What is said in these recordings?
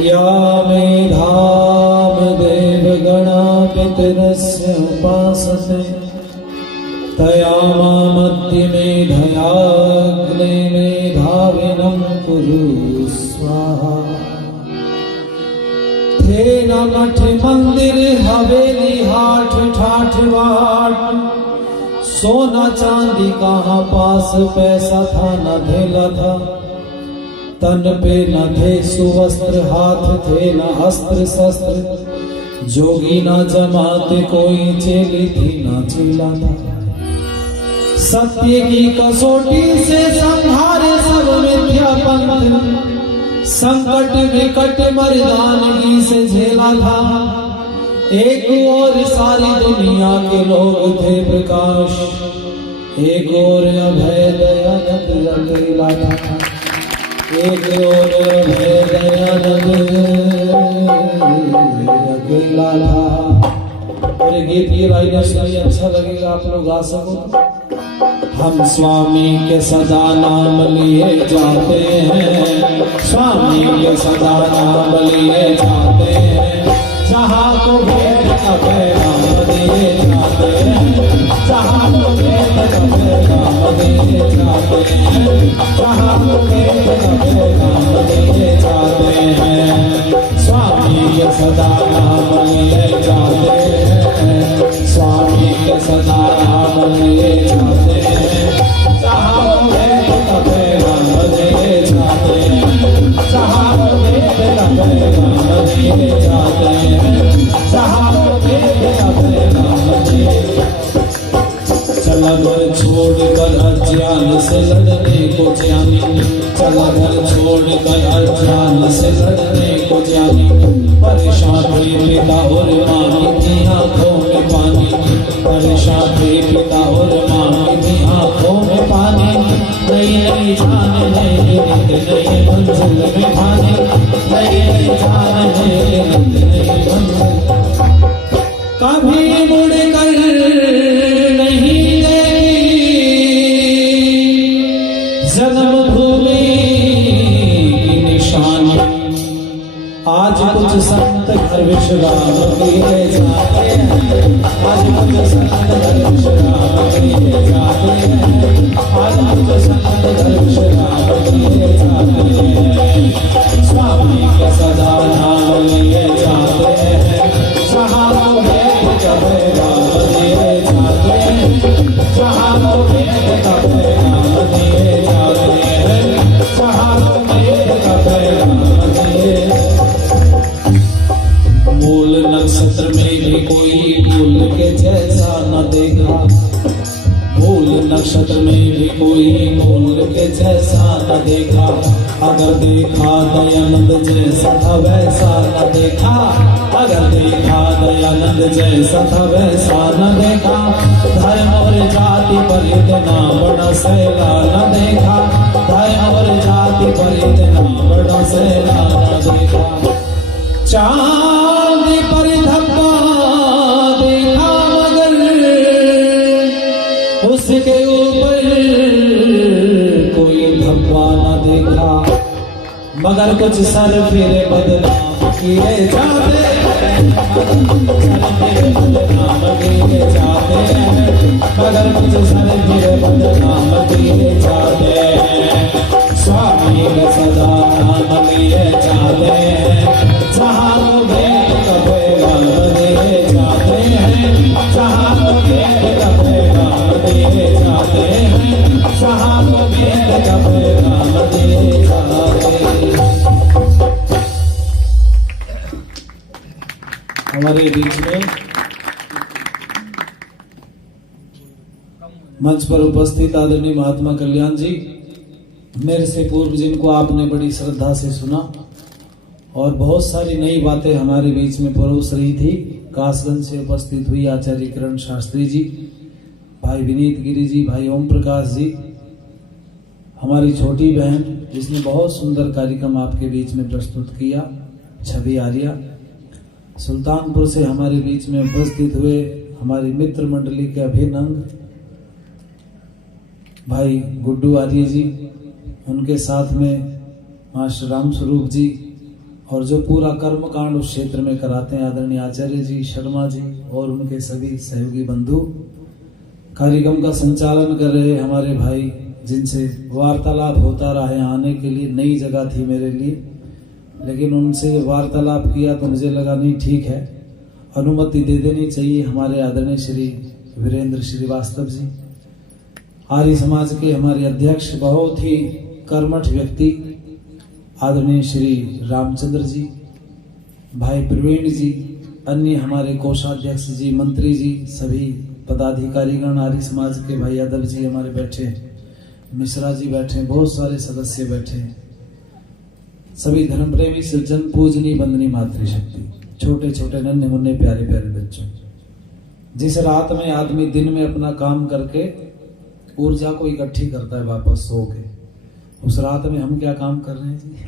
या मे धाम देवगणापितरस्य उपासते तया मामद्य मेधयाग्ने मेधाविनं कुरु स्वाहा। थे न मठ मंदिर हवेली हाठ ठाठ बाट, सोना चांदी कहाँ पास पैसा था न धेला था। तन पे न थे सुवस्त्र हाथ थे न अस्त्र शस्त्र, जोगी न जमाते कोई चेली थी न चेला था। सत्य की कसौटी से संहारे सब मिथ्या पंथ, संकट विकट मर्दानगी से झेला था। एक और सारी दुनिया के लोग थे प्रकाश, एक और अभय दयानंद अकेला था। एक और अभय दयानंद अकेला था। और गीत की लाइनें सुनिए, अच्छा लगेगा आप लोग गा सको। हम स्वामी के सदा नाम लिए जाते हैं, स्वामी के सदा नाम लिए जाते हैं। जहाँ को भेद का पैगाम दिए जाते हैं, जहाँ को भेद का पैगाम दिए जाते हैं, जहाँ को भेद का पैगाम दिए जाते हैं। स्वामी के सदा नाम लिए जाते हैं, स्वामी के सदा नाम लिए जाते हैं। जहाँ को भेद का पैगाम दिए जाते हैं, जहाँ को भेद का पैगाम दिए जाते हैं, जहाँ को भेद का पैगाम दिए। चला घर छोड़कर अज्ञान से लड़ने को ज्ञानी, चला घर छोड़कर अज्ञान से लड़ने को ज्ञानी। परेशान थे पिता और माँ की आंखों में पानी, परेशान थे पिता और माँ की आंखों में पानी। नई नई जान नई नई मंजिल में ठानी, नई नई जान नई नई मंजिल। कभी मुड़ कर नहीं जन्मभूमि की निशानी। आज कुछ संत घर विश्राम किए जाते हैं, आज कुछ संत घर विश्राम किए जाते हैं, आज कुछ संत घर विश्राम किए जाते हैं। स्वामी के सदा नाम लिए जाते हैं, जहाँ को भेद का पैगाम दिए जाते हैं, जहाँ को भेद का पैगाम दिए जाते हैं, जहाँ को भेद का पैगाम दिए। मूल नक्षत्र में भी कोई फूल के जैसा न देखा, मूल नक्षत्र में भी कोई फूल के जैसा न देखा। अगर देखा दयानंद जैसा था वैसा न देखा, अगर देखा दयानंद जैसा था वैसा न देखा। धर्म और जाति पर इतना बड़ा सैला न देखा, धर्म और जाति पर इतना बड़ा सैला न देखा। चांद पर धब्बा देखा मगर उसके ऊपर कोई धब्बा न देखा। मगर कुछ सर फिरे बदनाम किए जाते हैं, सर फिरे बदनाम किए जाते हैं, मगर कुछ सर फिरे बदनाम किए जाते हैं। स्वामी के सदा नाम लिए जाते हैं, जहाँ को भेद का पैगाम दिए जाते हैं, जहाँ को भेद का पैगाम दिए जाते हैं, जहाँ को भेद का पैगाम दिए जाते हैं। हमारे बीच में मंच पर उपस्थित आदरणीय महात्मा कल्याण जी, मेरे से पूर्व जिनको आपने बड़ी श्रद्धा से सुना और बहुत सारी नई बातें हमारे बीच में परोस रही थी। कासगंज से उपस्थित हुई आचार्य किरण शास्त्री जी, भाई विनीत गिरी जी, भाई ओम प्रकाश जी, हमारी छोटी बहन जिसने बहुत सुंदर कार्यक्रम आपके बीच में प्रस्तुत किया, छवि आर्या। सुल्तानपुर से हमारे बीच में उपस्थित हुए हमारी मित्र मंडली के अभिनंग भाई गुड्डू आर्य जी, उनके साथ में मास्टर राम स्वरूप जी, और जो पूरा कर्म कांड उस क्षेत्र में कराते हैं आदरणीय आचार्य जी शर्मा जी और उनके सभी सहयोगी बंधु, कार्यक्रम का संचालन कर रहे हमारे भाई जिनसे वार्तालाप होता रहा है। आने के लिए नई जगह थी मेरे लिए, लेकिन उनसे वार्तालाप किया तो मुझे लगा नहीं ठीक है, अनुमति दे देनी चाहिए। हमारे आदरणीय श्री वीरेंद्र श्रीवास्तव जी, आर्य समाज के हमारे अध्यक्ष, बहुत ही कर्मठ व्यक्ति आदरणीय श्री रामचंद्र जी, भाई प्रवीण जी, अन्य हमारे कोषाध्यक्ष जी, मंत्री जी, सभी पदाधिकारीगण, आर्य समाज के भाई यादव जी हमारे बैठे, मिश्रा जी बैठे, बहुत सारे सदस्य बैठे, सभी धर्म प्रेमी सज्जन, पूजनी बंदनी मातृशक्ति, छोटे छोटे नन्हे मुन्ने प्यारे प्यारे बच्चों। जिस रात में आदमी दिन में अपना काम करके ऊर्जा को इकट्ठी करता है वापस सो के, उस रात में हम क्या काम कर रहे हैं जी?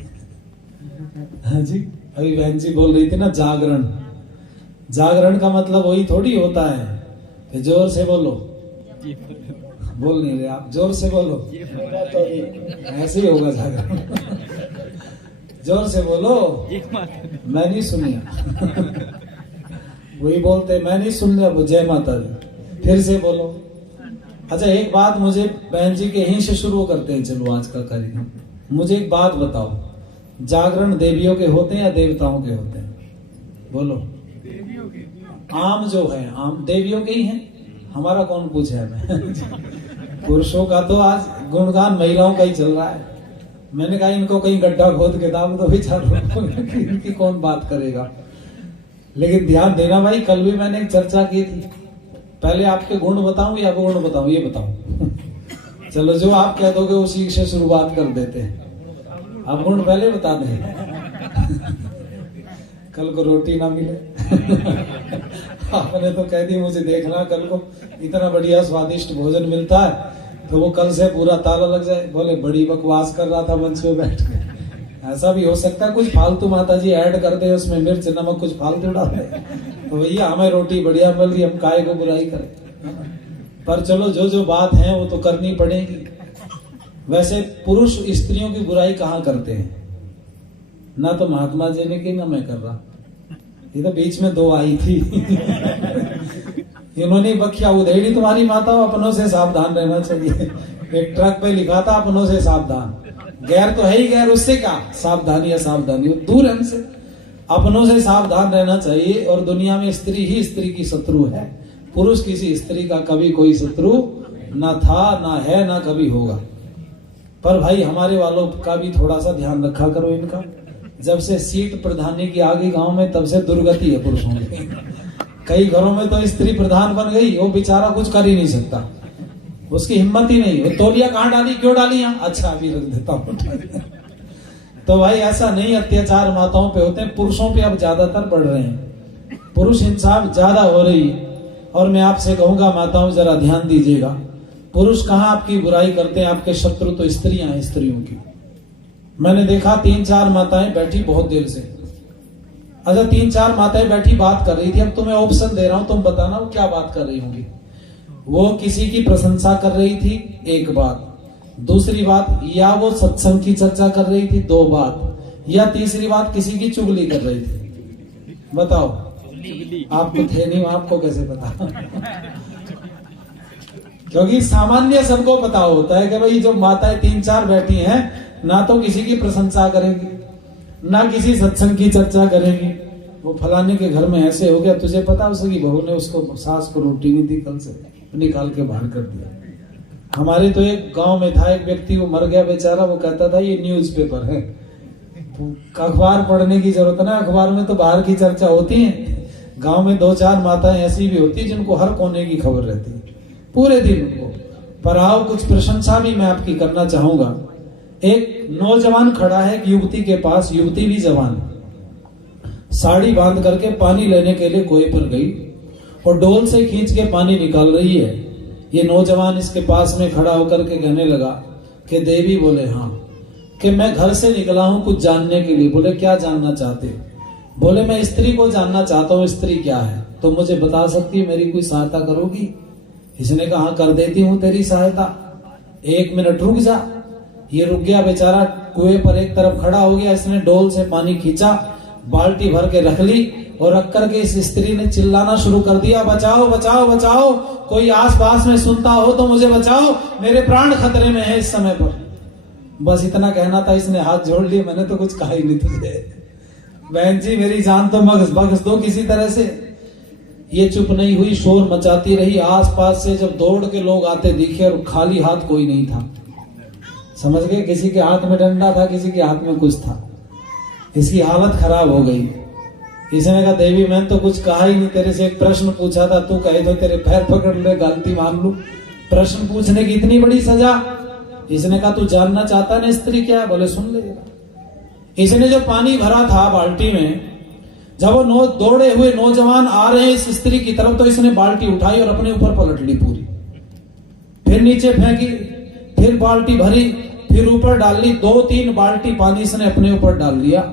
हाँ जी, अभी बहन जी बोल रही थी ना जागरण। जागरण का मतलब वही थोड़ी होता है कि जोर से बोलो, बोल नहीं रहे आप, जोर से बोलो, ऐसे ही होगा जागरण। जोर से बोलो, मैं नहीं सुनिया। वही बोलते मैं नहीं सुन लिया, वो जय माता दी, फिर से बोलो। अच्छा एक बात मुझे बहन जी के यहीं से शुरू करते हैं, चलो आज का कार्यक्रम। मुझे एक बात बताओ, जागरण देवियों के होते हैं या देवताओं के होते हैं? बोलो। देवियों के। आम जो है आम देवियों के ही हैं, हमारा कौन पूछा है? मैं पुरुषों का तो आज गुणगान महिलाओं का ही चल रहा है। मैंने कहा इनको कहीं गड्ढा खोद के दाम तो बेचारों इनकी कौन बात करेगा। लेकिन ध्यान देना भाई, कल भी मैंने एक चर्चा की थी, पहले आपके गुण बताऊं या गुण बताऊं? ये बताऊं। चलो जो आप कह दोगे उसी से शुरुआत कर देते हैं। आप गुण पहले बता दें, कल को रोटी ना मिले। आपने तो कह दी मुझे देखना कल को इतना बढ़िया स्वादिष्ट भोजन मिलता है तो वो कल से पूरा ताला लग जाए। बोले बड़ी बकवास कर रहा था मंच पे बैठ के। ऐसा भी हो सकता है कुछ फालतू माता जी ऐड कर दे उसमें, मिर्च नमक कुछ फालतू डाल दे, तो भैया हमें रोटी बढ़िया मिल रही, हम काहे को बुराई करें। पर चलो जो जो बात है वो तो करनी पड़ेगी। वैसे पुरुष स्त्रियों की बुराई कहाँ करते हैं? ना तो महात्मा जी ने की, ना मैं कर रहा। ये तो बीच में दो आई थी इन्होंने बखिया उधेड़ी, तुम्हारी माता अपनों से सावधान रहना चाहिए। एक ट्रक पे लिखा था अपनों से सावधान, गैर तो है ही गैर, उससे क्या सावधानी या सावधानी, दूर हमसे। अपनों से सावधान रहना चाहिए। और दुनिया में स्त्री ही स्त्री की शत्रु है, पुरुष किसी स्त्री का कभी कोई शत्रु ना था, ना है, ना कभी होगा। पर भाई हमारे वालों का भी थोड़ा सा ध्यान रखा करो इनका। जब से सीट प्रधानी की आ गई गांव में तब से दुर्गति है पुरुषों की। कई घरों में तो स्त्री प्रधान बन गई, वो बेचारा कुछ कर ही नहीं सकता, उसकी हिम्मत ही नहीं। वो तौलिया कहाँ डाली, क्यों डाली यहाँ? अच्छा अभी रख देता हूँ। तो भाई ऐसा नहीं, अत्याचार माताओं पे होते हैं, पुरुषों पे अब ज्यादातर बढ़ रहे हैं, पुरुष हिंसा ज्यादा हो रही। और मैं आपसे कहूंगा माताओं जरा ध्यान दीजिएगा, पुरुष कहाँ आपकी बुराई करते हैं, आपके शत्रु तो स्त्रियां हैं, स्त्रियों की। मैंने देखा 3-4 माताएं बैठी बहुत देर से। अच्छा 3-4 माताएं बैठी बात कर रही थी। अब तुम्हें ऑप्शन दे रहा हूं, तुम बताना वो क्या बात कर रही होंगी। वो किसी की प्रशंसा कर रही थी, एक बात। दूसरी बात, या वो सत्संग की चर्चा कर रही थी, 2 बात। या तीसरी बात, किसी की चुगली कर रही थी। बताओ, आप तो थे नहीं, आपको कैसे पता? क्योंकि सामान्य सबको पता होता है कि भाई जो माताएं 3-4 बैठी हैं, ना तो किसी की प्रशंसा करेंगी, ना किसी सत्संग की चर्चा करेंगी। वो फलाने के घर में ऐसे हो गया, तुझे पता उसकी बहू ने उसको सास को रोटी नहीं दी, कल से निकाल के बाहर कर दिया। हमारे तो एक गांव में था एक व्यक्ति, वो मर गया बेचारा, वो कहता था ये न्यूज़पेपर है, अखबार पढ़ने की जरूरत ना, अखबार में तो बाहर की चर्चा होती है। गांव में 2-4 माताएं ऐसी भी होती है जिनको हर कोने की खबर रहती है पूरे दिन उनको। पर आओ कुछ प्रशंसा भी मैं आपकी करना चाहूंगा। एक नौजवान खड़ा है एक युवती के पास, युवती भी जवान, साड़ी बांध करके पानी लेने के लिए कुएं पर गई और डोल से खींच के पानी निकाल रही है। ये नौजवान इसके पास में खड़ा होकर के कहने लगा कि देवी, बोले हाँ, कि मैं घर से निकला हूं कुछ जानने के लिए। बोले क्या जानना चाहते? बोले मैं स्त्री को जानना चाहता हूँ, स्त्री क्या है। तो मुझे बता सकती है, मेरी कोई सहायता करोगी? इसने कहा हाँ, कर देती हूँ तेरी सहायता, 1 मिनट रुक जा। ये रुक गया बेचारा, कुएं पर एक तरफ खड़ा हो गया। इसने डोल से पानी खींचा, बाल्टी भर के रख ली और रख करके इस स्त्री ने चिल्लाना शुरू कर दिया, बचाओ बचाओ बचाओ, कोई आस पास में सुनता हो तो मुझे बचाओ, मेरे प्राण खतरे में है इस समय पर। बस इतना कहना था, इसने हाथ जोड़ लिए, मैंने तो कुछ कहा ही नहीं तुझे, बहन जी मेरी जान तो बख्श दो किसी तरह से। ये चुप नहीं हुई, शोर मचाती रही। आसपास से जब दौड़ के लोग आते दिखे और खाली हाथ कोई नहीं था, समझ गए, किसी के हाथ में डंडा था, किसी के हाथ में कुछ था। इसकी हालत खराब हो गई। इसने कहा देवी मैंने तो कुछ कहा ही नहीं, तेरे से एक प्रश्न पूछा था, तू कहे तो तेरे पैर पकड़ ले, गलती मान लू, प्रश्न पूछने की इतनी बड़ी सजा। इसने कहा तू जानना चाहता ना स्त्री क्या है? बोले सुन ले। इसने जो पानी भरा था बाल्टी में, जब वो दौड़े हुए नौजवान आ रहे हैं इस स्त्री की तरफ, तो इसने बाल्टी उठाई और अपने ऊपर पलट ली पूरी, फिर नीचे फेंकी, फिर बाल्टी भरी, फिर ऊपर डाल ली, 2-3 बाल्टी पानी इसने अपने ऊपर डाल लिया।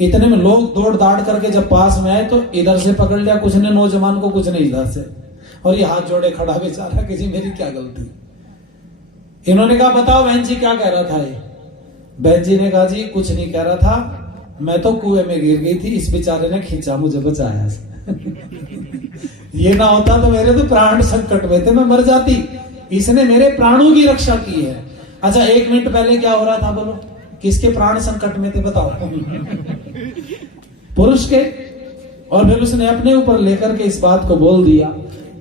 इतने में लोग दौड़ दाड़ करके जब पास में आए तो इधर से पकड़ लिया कुछ ने नौजवान को, कुछ ने इधर से, और ये हाथ जोड़े खड़ा बेचारा, किसी मेरी क्या गलती। इन्होंने कहा बताओ बहन जी क्या कह रहा था ये? बहन जी ने कहा जी कुछ नहीं कह रहा था, मैं तो कुएं में गिर गई थी, इस बेचारे ने खींचा मुझे, बचाया। ये ना होता तो मेरे तो प्राण संकट में थे, मैं मर जाती, इसने मेरे प्राणों की रक्षा की है। अच्छा 1 मिनट पहले क्या हो रहा था बोलो? किसके प्राण संकट में थे बताओ? पुरुष के। और फिर उसने अपने ऊपर लेकर के इस बात को बोल दिया।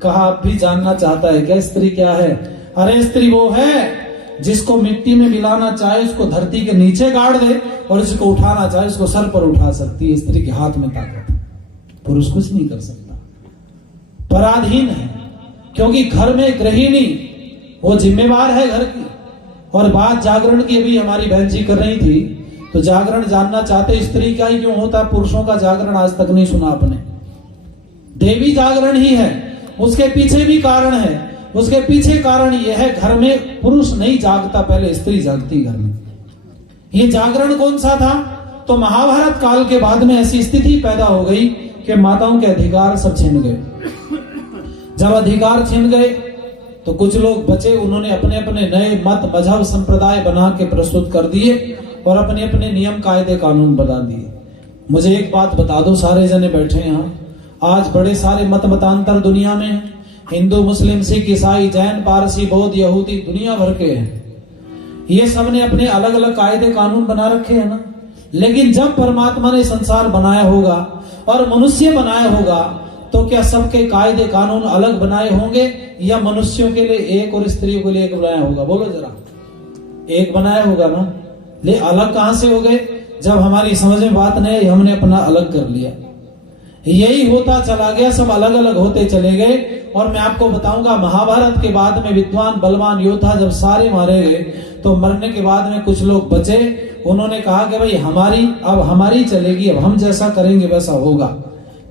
कहा अब भी जानना चाहता है क्या स्त्री क्या है? अरे स्त्री वो है जिसको मिट्टी में मिलाना चाहे उसको धरती के नीचे गाड़ दे, और जिसको उठाना चाहे उसको सर पर उठा सकती है। स्त्री के हाथ में ताकत है, पुरुष कुछ नहीं कर सकता, पराधीन है, क्योंकि घर में गृहिणी वो जिम्मेवार है घर की। और बात जागरण की अभी हमारी बहन जी कर रही थी, तो जागरण जानना चाहते स्त्री का ही क्यों होता, पुरुषों का जागरण आज तक नहीं सुना आपने। देवी जागरण ही है, उसके पीछे भी कारण है। उसके पीछे कारण यह है, घर में पुरुष नहीं जागता, पहले स्त्री जागती घर में। ये जागरण कौन सा था? तो महाभारत काल के बाद में ऐसी स्थिति पैदा हो गई कि माताओं के अधिकार सब छिन गए। जब अधिकार छिन गए तो कुछ लोग बचे, उन्होंने अपने अपने नए मत मजहब संप्रदाय बना के प्रस्तुत कर दिए और अपने अपने नियम कायदे कानून बना दिए। मुझे एक बात बता दो, सारे जने बैठे यहाँ, आज बड़े सारे मत मतांतर दुनिया में हैं, हिंदू मुस्लिम सिख ईसाई जैन पारसी बौद्ध यहूदी दुनिया भर के हैं। ये सब ने अपने अलग अलग कायदे कानून बना रखे हैं ना। लेकिन जब परमात्मा ने संसार बनाया होगा और मनुष्य बनाया होगा, तो क्या सबके कायदे कानून अलग बनाए होंगे या मनुष्यों के लिए एक और स्त्रियों के लिए एक बनाया होगा? बोलो जरा, एक बनाया होगा ना। ले अलग कहां से हो गए? जब हमारी समझ में बात नहीं आई, हमने अपना अलग कर लिया। यही होता चला गया, सब अलग अलग होते चले गए। और मैं आपको बताऊंगा, महाभारत के बाद में विद्वान बलवान योद्धा जब सारे मारे गए, तो मरने के बाद में कुछ लोग बचे। उन्होंने कहा कि भाई अब हमारी चलेगी, अब हम जैसा करेंगे वैसा होगा।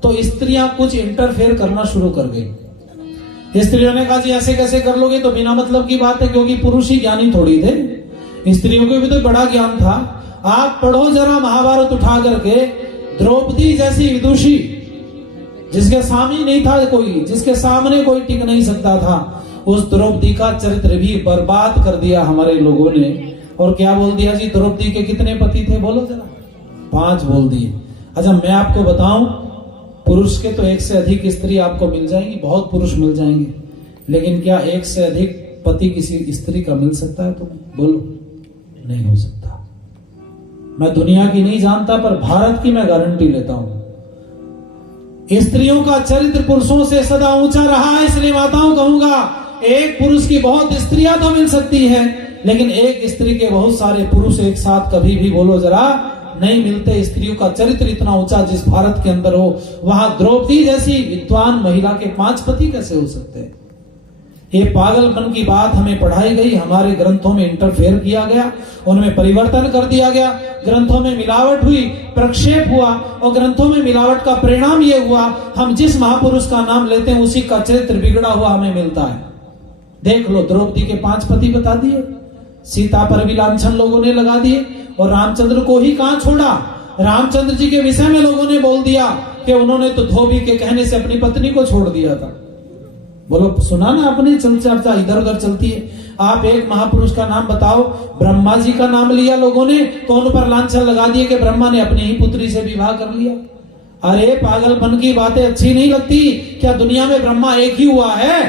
तो स्त्रियां कुछ इंटरफेयर करना शुरू कर गई। स्त्रियों ने कहा जी ऐसे कैसे कर लोगे? तो बिना मतलब की बात है, क्योंकि पुरुष ही ज्ञानी थोड़ी थे, स्त्रियों को भी तो बड़ा ज्ञान था। आप पढ़ो जरा महाभारत उठा करके, द्रौपदी जैसी विदुषी, जिसके सामने नहीं था कोई, जिसके सामने कोई टिक नहीं सकता था, उस द्रौपदी का चरित्र भी बर्बाद कर दिया हमारे लोगों ने। और क्या बोल दिया जी? द्रौपदी के कितने पति थे बोलो जरा? 5 बोल दिए। अच्छा मैं आपको बताऊं, पुरुष के तो 1 से अधिक स्त्री आपको मिल जाएंगी, बहुत पुरुष मिल जाएंगे, लेकिन क्या 1 से अधिक पति किसी स्त्री का मिल सकता है? तो बोलो, नहीं हो सकता। मैं दुनिया की नहीं जानता, पर भारत की मैं गारंटी लेता हूं। स्त्रियों का चरित्र पुरुषों से सदा ऊंचा रहा है, इसलिए माताओं कहूंगा, एक पुरुष की बहुत स्त्रियां तो मिल सकती है, लेकिन एक स्त्री के बहुत सारे पुरुष एक साथ कभी भी बोलो जरा नहीं मिलते। स्त्रियों का चरित्र इतना ऊंचा जिस भारत के अंदर हो, वहां द्रौपदी जैसी विद्वान महिला के 5 पति कैसे हो सकते हैं? ये पागलपन की बात हमें पढ़ाई गई, हमारे ग्रंथों में इंटरफेयर किया गया, उनमें परिवर्तन कर दिया गया, ग्रंथों में मिलावट हुई, प्रक्षेप हुआ, और ग्रंथों में मिलावट का परिणाम ये हुआ, हम जिस महापुरुष का नाम लेते हैं उसी का चरित्र बिगड़ा हुआ हमें मिलता है। देख लो, द्रौपदी के 5 पति बता दिए, सीता पर भी लांछन लोगों ने लगा दिए, और रामचंद्र को ही कहां छोड़ा? रामचंद्र जी के विषय में लोगों ने बोल दिया कि उन्होंने तो धोबी के कहने से अपनी पत्नी को छोड़ दिया था। बोलो, सुना ना आपने, चर्चा इधर उधर चलती है। आप एक महापुरुष का नाम बताओ, ब्रह्मा जी का नाम लिया लोगों ने तो उन पर लांछन लगा दिए कि ब्रह्मा ने अपनी ही पुत्री से विवाह कर लिया। अरे पागलपन की बातें अच्छी नहीं लगती क्या? दुनिया में ब्रह्मा एक ही हुआ है?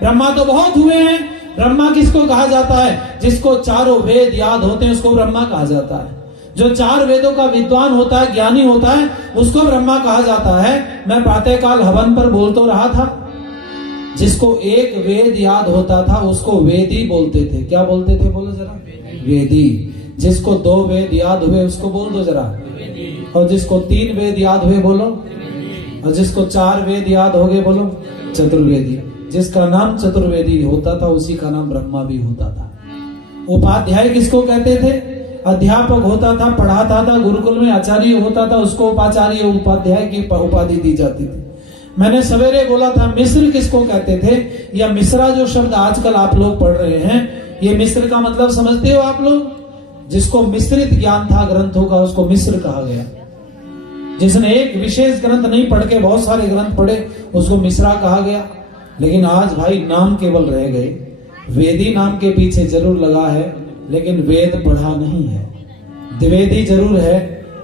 ब्रह्मा तो बहुत हुए हैं। ब्रह्मा किसको कहा जाता है? जिसको चारों वेद याद होते हैं उसको ब्रह्मा कहा जाता है। जो 4 वेदों का विद्वान होता है, ज्ञानी होता है, उसको ब्रह्मा कहा जाता है। मैं प्रातःकाल हवन पर बोल तो रहा था, जिसको एक वेद याद होता था उसको वेदी बोलते थे। क्या बोलते थे? बोलो जरा, वेदी। जिसको 2 वेद याद हुए उसको बोल दो जरा। और जिसको 3 वेद याद हुए बोलो। और जिसको 4 वेद याद हो गए बोलो चतुर्वेदी। जिसका नाम चतुर्वेदी होता था उसी का नाम ब्रह्मा भी होता था। उपाध्याय किसको कहते थे? अध्यापक होता था, पढ़ाता था, गुरुकुल में आचार्य होता था, उसको उपाचार्य उपाध्याय की उपाधि दी जाती थी। मैंने सवेरे बोला था मिस्र किसको कहते थे? या मिश्रा जो शब्द आजकल आप लोग पढ़ रहे हैं, ये मिस्र का मतलब समझते हो आप लोग? जिसको मिश्रित ज्ञान था ग्रंथों का उसको मिस्र कहा गया। जिसने एक विशेष ग्रंथ नहीं पढ़ के बहुत सारे ग्रंथ पढ़े उसको मिश्रा कहा गया। लेकिन आज भाई नाम केवल रह गए। वेदी नाम के पीछे जरूर लगा है लेकिन वेद पढ़ा नहीं है। द्विवेदी जरूर है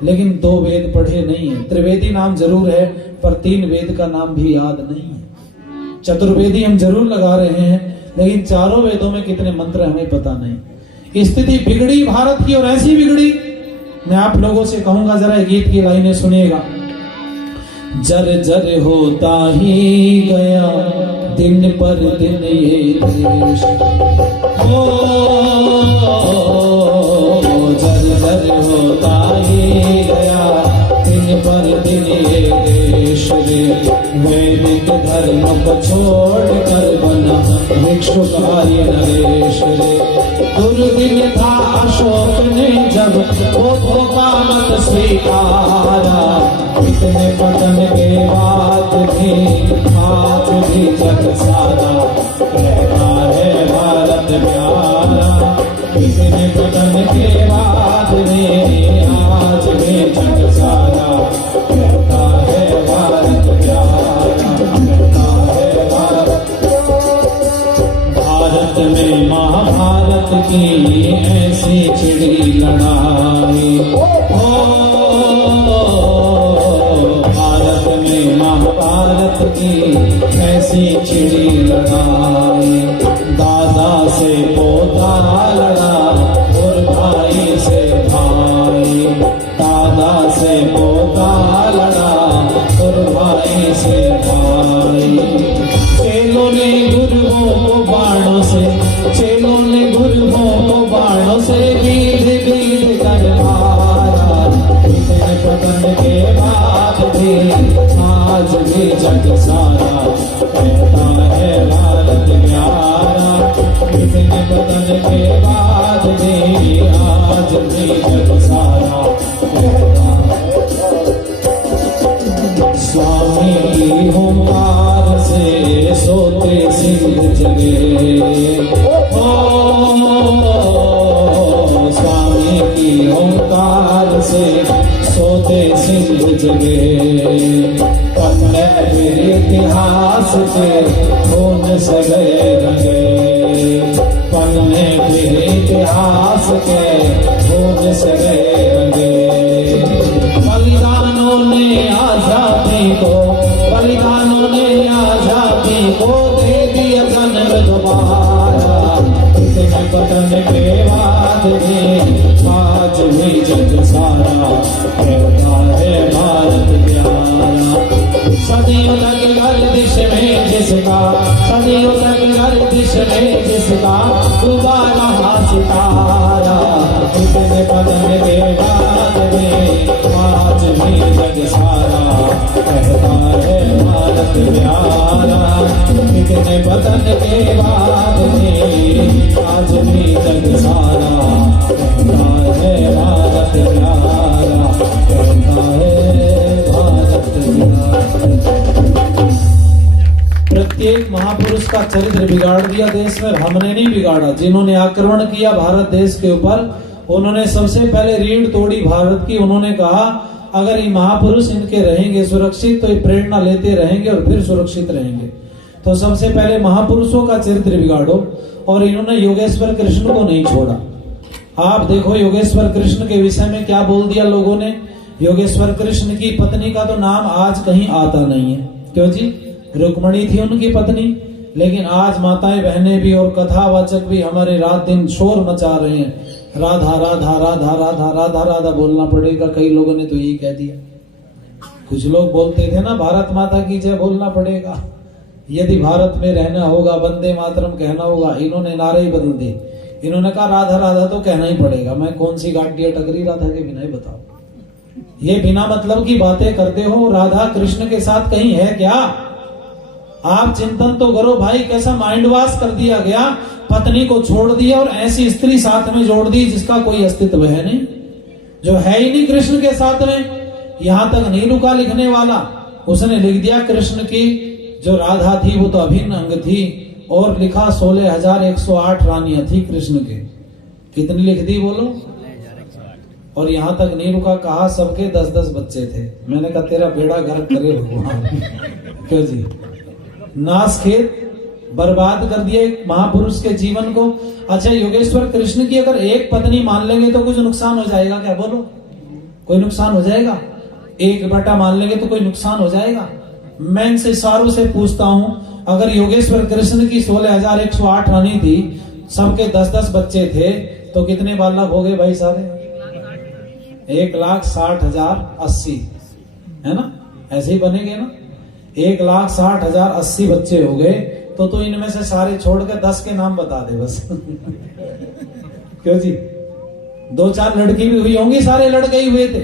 लेकिन 2 वेद पढ़े नहीं है। त्रिवेदी नाम जरूर है पर 3 वेद का नाम भी याद नहीं है। चतुर्वेदी हम जरूर लगा रहे हैं लेकिन 4 वेदों में कितने मंत्र हमें पता नहीं। स्थिति बिगड़ी भारत की, और ऐसी बिगड़ी, मैं आप लोगों से कहूंगा जरा गीत की लाइनें सुनिएगा। जर जर होता ही गया दिन पर दिन ये देश, ओ जर जर होता ही गया दिन पर दिन ये देश रे। वैदिक धर्म को छोड़ कर बना भिक्षुकारी नरेश रे। दुर्दिन था अशोक ने जब वो भोपालत स्वीकारा, इतने पतन के बाद भी आज भी जग सारा कहता है भारत प्यारा। इतने पतन के बाद भी आज भी जग सारा कहता है भारत प्यारा, कहता है भारत। भारत में महाभारत की ऐसी छिड़ी लड़ाई, महाभारत की ऐसी छिड़ी लड़ाई। दादा से पोता लड़ा और भाई से भाई, दादा से पोता लड़ा और भाई से भाई। चेलों ने गुरुओं को बाणों से, चेलों ने गुरुओं को बाणों से बीध बीध कर मारा। इतने पतन के बाद भी आज भी जग सारा कहता है भारत प्यारा। इतने पतन के बाद भी आज भी जग सारा कहता है। स्वामी की हुंकार से सोते सिंध जगे, स्वामी की हुंकार से सोते सिंध जगे। पन्ने फिर इतिहास के खून से गए रंगे, पन्ने फिर इतिहास के खून से गए रंगे। बलिदानों ने आजादी को, बलिदानों ने आजादी को दे दिया जन्म दोबारा। इतने पतन के बाद भी आज भी जग सारा कहता है भारत प्यारा। सदियों तक गर्दिश में जिसका, सदियों तक गर्दिश में जिसका डूबा रहा सितारा। इतने पतन के बाद में आज भी जग सारा कहता है भारत प्यारा। इतने पतन के बाद में आज भी जग सारा कहता है भारत प्यारा, कहता है भारत प्यारा। प्रत्येक महापुरुष का चरित्र बिगाड़ दिया देश में, हमने नहीं बिगाड़ा। जिन्होंने आक्रमण किया भारत देश के ऊपर, उन्होंने सबसे पहले रीढ़ तोड़ी भारत की। उन्होंने कहा अगर ये महापुरुष इनके रहेंगे सुरक्षित तो ये प्रेरणा लेते रहेंगे और फिर सुरक्षित रहेंगे। तो सबसे पहले महापुरुषों का चरित्र बिगाड़ो, और इन्होंने योगेश्वर कृष्ण को नहीं छोड़ा। आप देखो योगेश्वर कृष्ण के विषय में क्या बोल दिया लोगों ने। योगेश्वर कृष्ण की पत्नी का तो नाम आज कहीं आता नहीं है। क्यों जी? रुक्मणी थी उनकी पत्नी, लेकिन आज माताएं बहनें भी और कथावाचक भी हमारे रात दिन शोर मचा रहे हैं, राधा राधा राधा राधा राधा राधा बोलना पड़ेगा। कई लोगों ने तो यही कह दिया। कुछ लोग बोलते थे ना भारत माता की जय बोलना पड़ेगा, यदि भारत में रहना होगा वंदे मातरम कहना होगा। इन्होंने नारे ही बदल दिए, इन्होंने कहा राधा राधा तो कहना ही पड़ेगा। मैं कौन सी गाड़ी टकरी राधा के बिना ही बताओ। ये बिना मतलब की बातें करते हो, राधा कृष्ण के साथ कहीं है क्या? आप चिंतन तो करो भाई, कैसा माइंड वॉश कर दिया गया। पत्नी को छोड़ दिया और ऐसी स्त्री साथ में जोड़ दी जिसका कोई अस्तित्व है नहीं, जो है ही नहीं कृष्ण के साथ में। यहां तक नहीं रुका लिखने वाला, उसने लिख दिया कृष्ण की जो राधा थी वो तो अभिन्न अंग थी, और लिखा 16,108 रानियां थी कृष्ण के। कितनी लिख दी बोलो? और यहां तक नहीं रुका, कहा सबके 10-10 बच्चे थे। मैंने कहा तेरा बेड़ा गर्क करे भगवान। क्यों जी? नाश खेत बर्बाद कर दिया एक महापुरुष के जीवन को। अच्छा, योगेश्वर कृष्ण की अगर एक पत्नी मान लेंगे तो कुछ नुकसान हो जाएगा क्या? बोलो, कोई नुकसान हो जाएगा? एक बेटा मान लेंगे तो कोई नुकसान हो जाएगा? मैं इनसे सारों से पूछता हूं, अगर योगेश्वर कृष्ण की 16,108 रानी थी, सबके 10-10 बच्चे थे, तो कितने बालक हो गए भाई सारे? 1,60,080 है ना? ऐसे ही बनेंगे ना। 1,60,080 बच्चे हो गए, तो इनमें से सारे छोड़ के 10 के नाम बता दे बस। क्यों जी? 2-4 लड़की भी हुई होंगी, सारे लड़के ही हुए थे।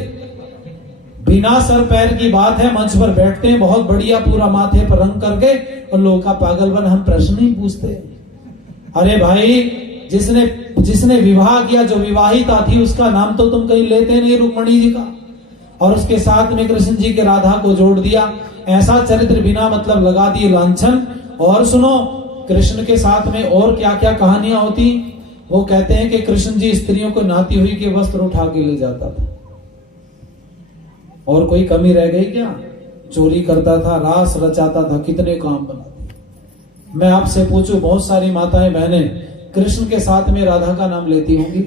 बिना सर पैर की बात है, मंच पर बैठते हैं बहुत बढ़िया पूरा माथे पर रंग करके, और लोग का पागलपन हम प्रश्न ही पूछते। अरे भाई, जिसने विवाह किया, जो विवाहिता थी, उसका नाम तो तुम कहीं लेते नहीं, रुक्मणी जी का, और उसके साथ में कृष्ण जी के राधा को जोड़ दिया। ऐसा चरित्र बिना मतलब लगा दिए लांछन। और सुनो, कृष्ण के साथ में और क्या क्या कहानियां होती। वो कहते हैं कि कृष्ण जी स्त्रियों को नहाती हुई के वस्त्र उठा के ले जाता था, और कोई कमी रह गई क्या? चोरी करता था, रास रचाता था, कितने काम बनाते। मैं आपसे पूछूं, बहुत सारी माताएं बहनें कृष्ण के साथ में राधा का नाम लेती होंगी।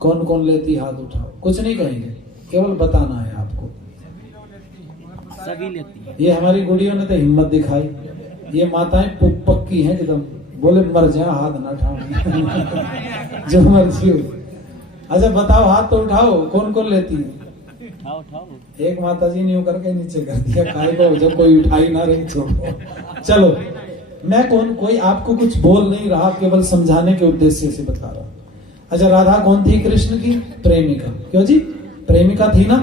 कौन कौन लेती? हाथ उठाओ। कुछ नहीं कहेंगे, केवल बताना है आपको। सभी लेती है। ये हमारी गुड़ियों ने तो हिम्मत दिखाई। ये माताएं पक्की हैं एकदम, बोले मर जाए हाथ ना उठाओ। जो मर्जी हो। अच्छा बताओ, हाथ तो उठाओ, कौन कौन लेती है? उठाओ। एक माता जी ने यूं करके नीचे कर दिया, काय को जब कोई उठाई ना रही छोड़ो। चलो, मैं कोई आपको कुछ बोल नहीं रहा, केवल समझाने के उद्देश्य से बता रहा। अच्छा, राधा कौन थी कृष्ण की? प्रेमिका। क्यों जी? प्रेमिका थी ना।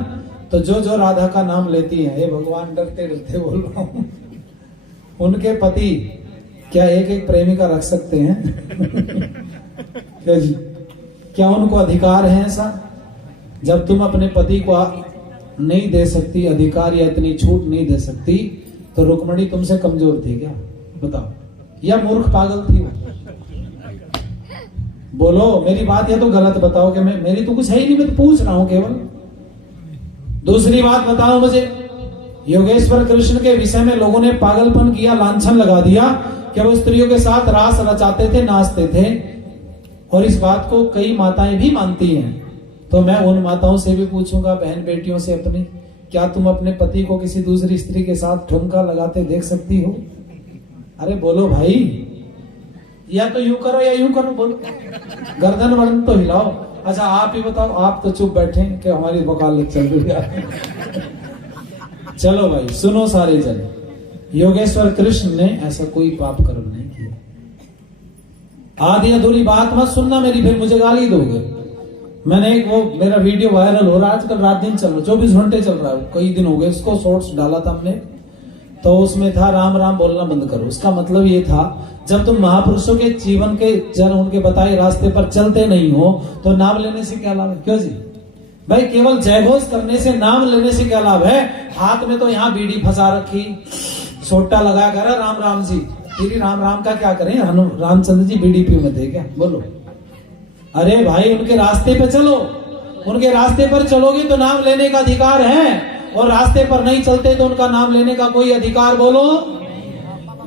तो जो राधा का नाम लेती है, हे भगवान डरते डरते बोल रहा हूं, उनके पति क्या एक एक प्रेमिका रख सकते हैं? क्या जी? क्या उनको अधिकार है ऐसा? जब तुम अपने पति को नहीं दे सकती अधिकार, या इतनी छूट नहीं दे सकती, तो रुक्मणी तुमसे कमजोर थी क्या? बताओ, या मूर्ख पागल थी वो? बोलो, मेरी बात है तो गलत बताओ कि मेरी तो कुछ है ही नहीं, मैं तो पूछ रहा हूं केवल। दूसरी बात बताओ मुझे, योगेश्वर कृष्ण के विषय में लोगों ने पागलपन किया, लांछन लगा दिया कि वो स्त्रियों के साथ रास रचाते थे, नाचते थे, और इस बात को कई माताएं भी मानती हैं। तो मैं उन माताओं से भी पूछूंगा, बहन बेटियों से अपनी, क्या तुम अपने पति को किसी दूसरी स्त्री के साथ ठुमका लगाते देख सकती हो? अरे बोलो भाई, या तो यूं करो या यूं करो, बोलो, गर्दन वर्दन तो हिलाओ। अच्छा आप ही बताओ, आप तो चुप बैठे कि हमारी वकालत चल रही है। चलो भाई सुनो सारे जन, योगेश्वर कृष्ण ने ऐसा कोई पाप कर्म नहीं किया। आधी अधूरी बात मत सुनना मेरी, फिर मुझे गाली दोगे। मैंने एक वो मेरा वीडियो वायरल हो रहा है आजकल, रात दिन चल रहा, 24 घंटे चल रहा है, कई दिन हो गए इसको, शॉर्ट्स डाला था हमने। तो उसमें था राम राम बोलना बंद करो। उसका मतलब ये था, जब तुम महापुरुषों के जीवन के उनके बताए रास्ते पर चलते नहीं हो तो नाम लेने से क्या लाभ है? क्यों जी भाई, केवल जयघोष करने से, नाम लेने से क्या लाभ है? हाथ में तो यहाँ बीड़ी फंसा रखी, सोटा लगा कर राम राम जी, तेरी राम राम का क्या करें? रामचंद्र जी बीड़ी पी में थे क्या? बोलो। अरे भाई उनके रास्ते पे चलो, उनके रास्ते पर चलोगे तो नाम लेने का अधिकार है, और रास्ते पर नहीं चलते तो उनका नाम लेने का कोई अधिकार बोलो।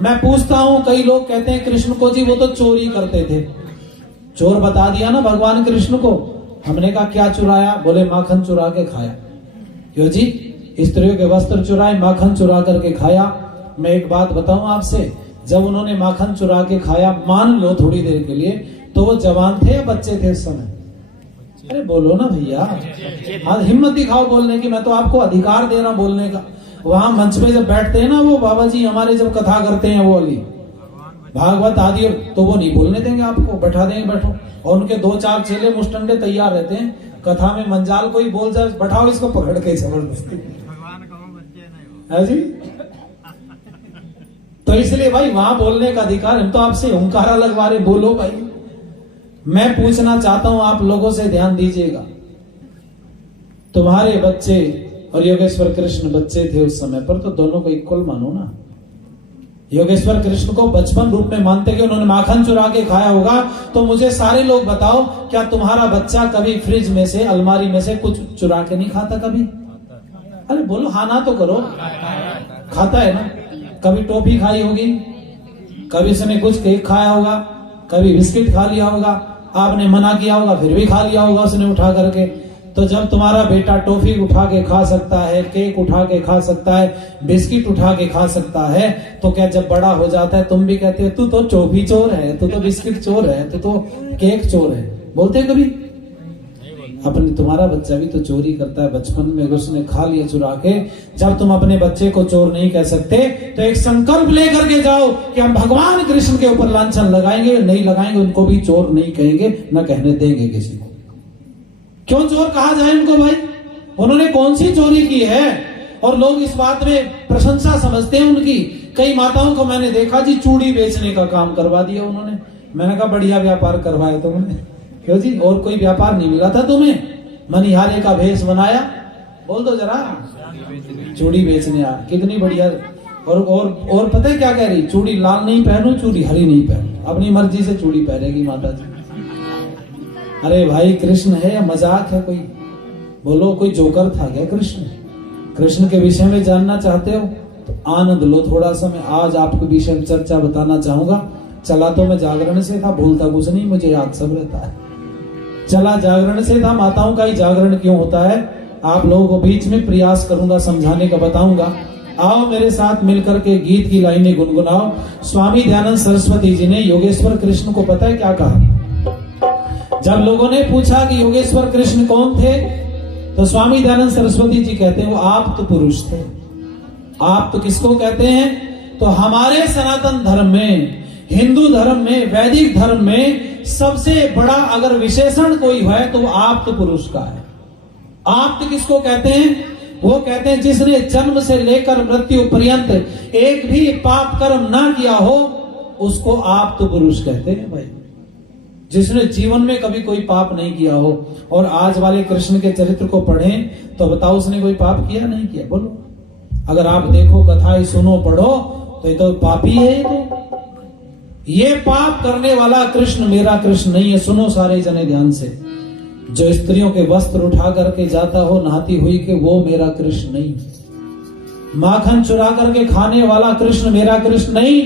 मैं पूछता हूं, कई लोग कहते हैं कृष्ण को जी वो तो चोरी करते थे। चोर बता दिया ना भगवान कृष्ण को। हमने कहा क्या चुराया? बोले माखन चुरा के खाया। क्यों जी? स्त्रियों के वस्त्र चुराए, माखन चुरा करके खाया। मैं एक बात बताऊं आपसे, जब उन्होंने माखन चुरा के खाया, मान लो थोड़ी देर के लिए, तो वो जवान थे या बच्चे थे उस समय? अरे बोलो ना भैया, हाँ हिम्मत दिखाओ बोलने की। मैं तो आपको अधिकार दे रहा बोलने का। वहां मंच पे जब बैठते हैं ना वो बाबा जी हमारे, जब कथा करते हैं वो वाली भागवत आदि, तो वो नहीं बोलने देंगे आपको, बैठा देंगे बैठो। और उनके 2-4 चेले मुस्टंडे तैयार रहते हैं, कथा में मंजाल कोई बोल जाए, बैठाओ इसको पकड़ के जबरदस्ती है जी। तो इसलिए भाई वहां बोलने का अधिकार, हम तो आपसे हुंकारा लगवा रहे, बोलो भाई। मैं पूछना चाहता हूं आप लोगों से, ध्यान दीजिएगा। तुम्हारे बच्चे और योगेश्वर कृष्ण बच्चे थे उस समय पर, तो दोनों को इक्वल मानो ना। योगेश्वर कृष्ण को बचपन रूप में मानते कि उन्होंने माखन चुरा के खाया होगा। तो मुझे सारे लोग बताओ, क्या तुम्हारा बच्चा कभी फ्रिज में से, अलमारी में से कुछ चुरा के नहीं खाता कभी? अरे बोलो हाँ ना तो करो। खाता है ना। कभी टॉफी खाई होगी, कभी उसने कुछ केक खाया होगा, कभी बिस्किट खा लिया होगा, आपने मना किया होगा फिर भी खा लिया होगा उसने उठा करके। तो जब तुम्हारा बेटा टॉफी उठा के खा सकता है, केक उठा के खा सकता है, बिस्किट उठा के खा सकता है, तो क्या जब बड़ा हो जाता है तुम भी कहते हो तू तो टॉफी चोर है, तू तो बिस्किट चोर है, तू तो केक चोर है? बोलते कभी? अपने तुम्हारा बच्चा भी तो चोरी करता है बचपन में, उसने खा लिया चुरा के। जब तुम अपने बच्चे को चोर नहीं कह सकते तो एक संकल्प लेकर के जाओ कि हम भगवान कृष्ण के ऊपर लांछन लगाएंगे, नहीं लगाएंगे उनको भी चोर नहीं कहेंगे, न कहने देंगे किसी को। क्यों चोर कहा जाए उनको भाई? उन्होंने कौन सी चोरी की है? और लोग इस बात में प्रशंसा समझते हैं उनकी। कई माताओं को मैंने देखा जी, चूड़ी बेचने का काम करवा दिया उन्होंने। मैंने कहा बढ़िया व्यापार करवाया तुमने। क्यों जी? और कोई व्यापार नहीं मिला था तुम्हें? मनिहारे का भेष बनाया? बोल दो जरा। चूड़ी बेचने आ, कितनी बढ़िया। और पता है क्या कह रही? चूड़ी लाल नहीं पहनू, चूड़ी हरी नहीं पहनू, अपनी मर्जी से चूड़ी पहनेगी माता जी। अरे भाई कृष्ण है या मजाक है कोई? बोलो कोई जोकर था क्या कृष्ण? कृष्ण के विषय में जानना चाहते हो तो आनंद लो थोड़ा सा। मैं आज आपके विषय में चर्चा बताना चाहूंगा। चला तो मैं जागरण से था, भूलता कुछ नहीं, मुझे याद सब रहता है। चला जागरण से था। माताओं का ही जागरण क्यों होता है आप लोगों को बीच में प्रयास करूंगा समझाने का, बताऊंगा। आओ मेरे साथ मिलकर के गीत की लाइनें गुनगुनाओ। स्वामी दयानंद सरस्वती जी ने योगेश्वर कृष्ण को पता है क्या कहा? जब लोगों ने पूछा कि योगेश्वर कृष्ण कौन थे, तो स्वामी दयानंद सरस्वती जी कहते हैं वो आप तो पुरुष थे। आप तो किसको कहते हैं? तो हमारे सनातन धर्म में, हिंदू धर्म में, वैदिक धर्म में सबसे बड़ा अगर विशेषण कोई है तो वो आप तो पुरुष का है। आप तो किसको कहते हैं? वो कहते हैं जिसने जन्म से लेकर मृत्यु पर्यंत एक भी पाप कर्म ना किया हो, उसको आप तो पुरुष कहते हैं भाई। जिसने जीवन में कभी कोई पाप नहीं किया हो। और आज वाले कृष्ण के चरित्र को पढ़ें तो बताओ उसने कोई पाप किया नहीं किया? बोलो। अगर आप देखो, कथाएं सुनो, पढ़ो, तो ये तो पापी है। ये पाप करने वाला कृष्ण मेरा कृष्ण नहीं है। सुनो सारे जने ध्यान से। जो स्त्रियों के वस्त्र उठा करके जाता हो नहाती हुई के, वो मेरा कृष्ण नहीं। माखन चुरा करके खाने वाला कृष्ण मेरा कृष्ण नहीं।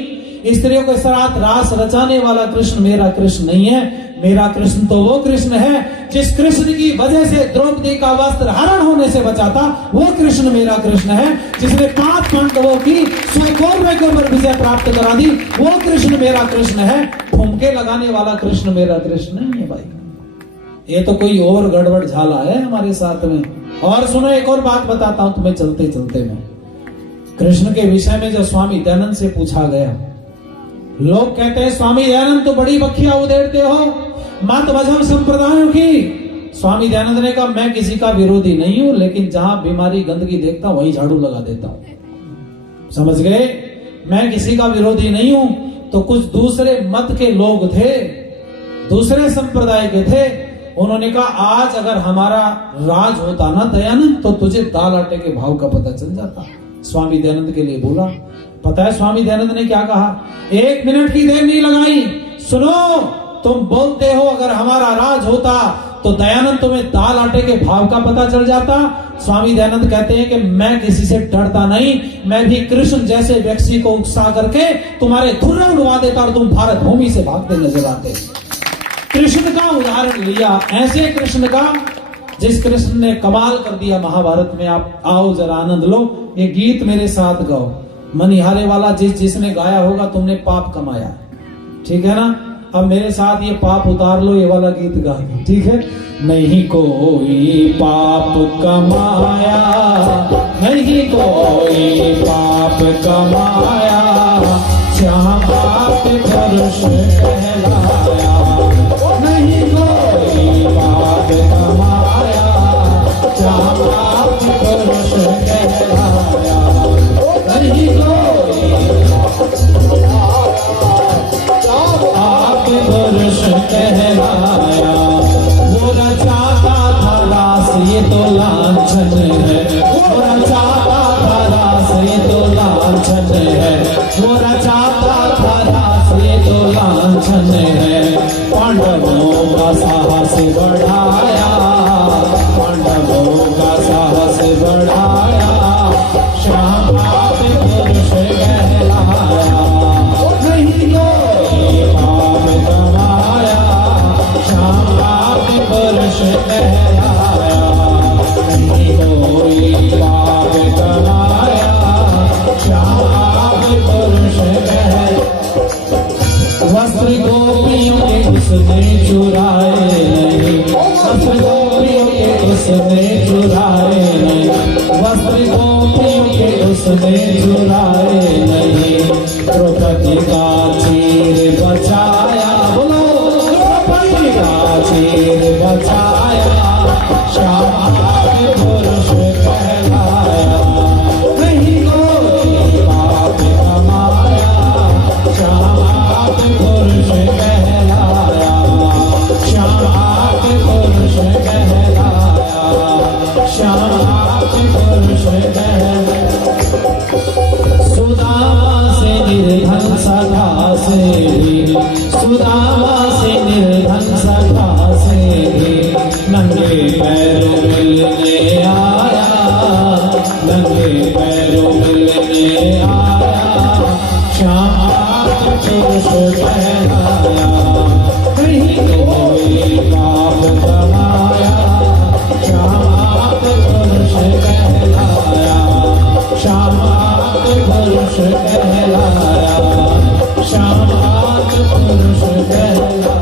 स्त्रियों के साथ रास रचाने वाला कृष्ण मेरा कृष्ण नहीं है। मेरा कृष्ण तो वो कृष्ण है जिस कृष्ण की वजह से द्रौपदी का वस्त्र हरण होने से बचा था। वो कृष्ण मेरा कृष्ण है। जिसने 5 पांडवों की स्वयं के ऊपर विजय प्राप्त करा दी, वो कृष्ण मेरा कृष्ण है। ठुमके लगाने वाला कृष्ण मेरा कृष्ण नहीं है भाई। ये तो कोई और गड़बड़ झाला है हमारे साथ में। और सुनो, एक और बात बताता हूं तुम्हें चलते चलते में। कृष्ण के विषय में जो स्वामी दयानंद से पूछा गया, लोग कहते हैं स्वामी दयानंद तो बड़ी बखिया उधेड़ते हो मत मजहब संप्रदायों की। स्वामी दयानंद ने कहा मैं किसी का विरोधी नहीं हूं, लेकिन जहां बीमारी गंदगी देखता हूं वहीं झाड़ू लगा देता हूं। समझ गए? मैं किसी का विरोधी नहीं हूं। तो कुछ दूसरे मत के लोग थे, दूसरे संप्रदाय के थे। उन्होंने कहा आज अगर हमारा राज होता ना दयानंद, तो तुझे दाल आटे के भाव का पता चल जाता। स्वामी दयानंद के लिए बोला। पता है स्वामी दयानंद ने क्या कहा? 1 मिनट की देर नहीं लगाई। सुनो, तुम बोलते हो अगर हमारा राज होता तो दयानंद तुम्हें दाल आटे के भाव का पता चल जाता। स्वामी दयानंद कहते हैं कि मैं किसी से डरता नहीं, मैं भी कृष्ण जैसे व्यक्ति को उकसा करके तुम्हारे धुर्रे उड़वा देता और तुम भारत भूमि से भागते नजर आते। कृष्ण का उदाहरण लिया, ऐसे कृष्ण का जिस कृष्ण ने कमाल कर दिया महाभारत में। आप आओ जरा आनंद लो, ये गीत मेरे साथ गाओ। मनिहारे वाला जिसने गाया होगा तुमने पाप कमाया, ठीक है ना। अब मेरे साथ ये पाप उतार लो, ये वाला गीत गा दो, ठीक है। नहीं कोई पाप कमाया, नहीं कोई पाप कमाया, जहाँ पाप पुरुष कहलाया। नहीं कोई पाप कमाया, जहाँ पाप पुरुष कहलाया। नहीं कोई पुरुष कहलाया। वो रचाता था रास, ये तो लांछन है। वो रचाता था रास, ये तो लांछन है। वो रचाता था रास, ये तो लांछन है। पांडवों का साहस बढ़ाया, पांडवों का साहस बढ़ाया, श्याम आप पुरुष कहलाया। नहीं कोई पाप कमाया, श्याम आप पुरुष कहलाया। नहीं कोई पाप कमाया, श्याम आप पुरुष कहलाया। वस्त्र गोपियों के उसने चुराए नहीं, वस्त्र गोपियों के उसने चुराए नहीं, वस्त्र गोपियों के उसने चुराए नहीं। द्रौपदी का चीर बचाया, बोलो द्रौपदी का चीर बचाया, श्याम आप पुरुष कहलाया। नहीं कोई पाप कमाया, श्याम आप पुरुष कहलाया। श्याम आप पुरुष कहलाया, श्याम आप पुरुष कहलाया। सुदामा से निर्धन सखा से भी, सुदामा से निर्धन सखा से भी, नंगे पैरों मिलने आया, नंगे पैरों मिलने आया। श्याम आप पुरुष कहलाया। नहीं कोई पाप कमाया, श्याम आप पुरुष कहलाया। श्याम आप पुरुष कहलाया, श्याम आप पुरुष कहलाया।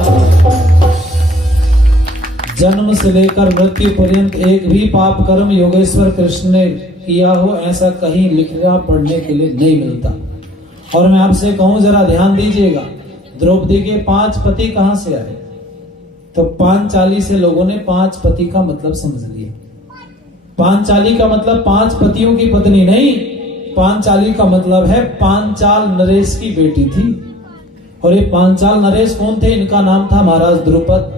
जन्म से लेकर मृत्यु पर्यंत एक भी पाप कर्म योगेश्वर कृष्ण ने किया हो ऐसा कहीं लिखना पढ़ने के लिए नहीं मिलता। और मैं आपसे कहूं जरा ध्यान दीजिएगा, द्रौपदी के 5 पति कहां से आए? तो पांचाली से लोगों ने 5 पति का मतलब समझ लिया। पांचाली का मतलब 5 पतियों की पत्नी नहीं, पांचाली का मतलब है पांचाल नरेश की बेटी थी। और ये पांचाल नरेश कौन थे? इनका नाम था महाराज द्रुपद।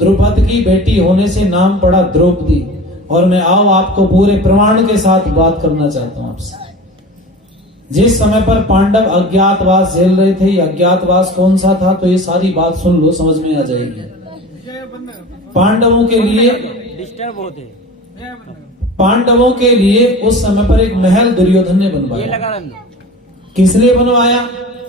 द्रुपद की बेटी होने से नाम पड़ा द्रौपदी। और मैं आओ आपको पूरे प्रमाण के साथ बात करना चाहता हूं आपसे। जिस समय पर पांडव अज्ञातवास झेल रहे थे, ये अज्ञातवास कौन सा था? तो ये सारी बात सुन लो, समझ में आ जाएगी। पांडवों के लिए डिस्टर्ब होते, पांडवों के लिए उस समय पर एक महल दुर्योधन ने बनवाया। किस लिए बनवाया?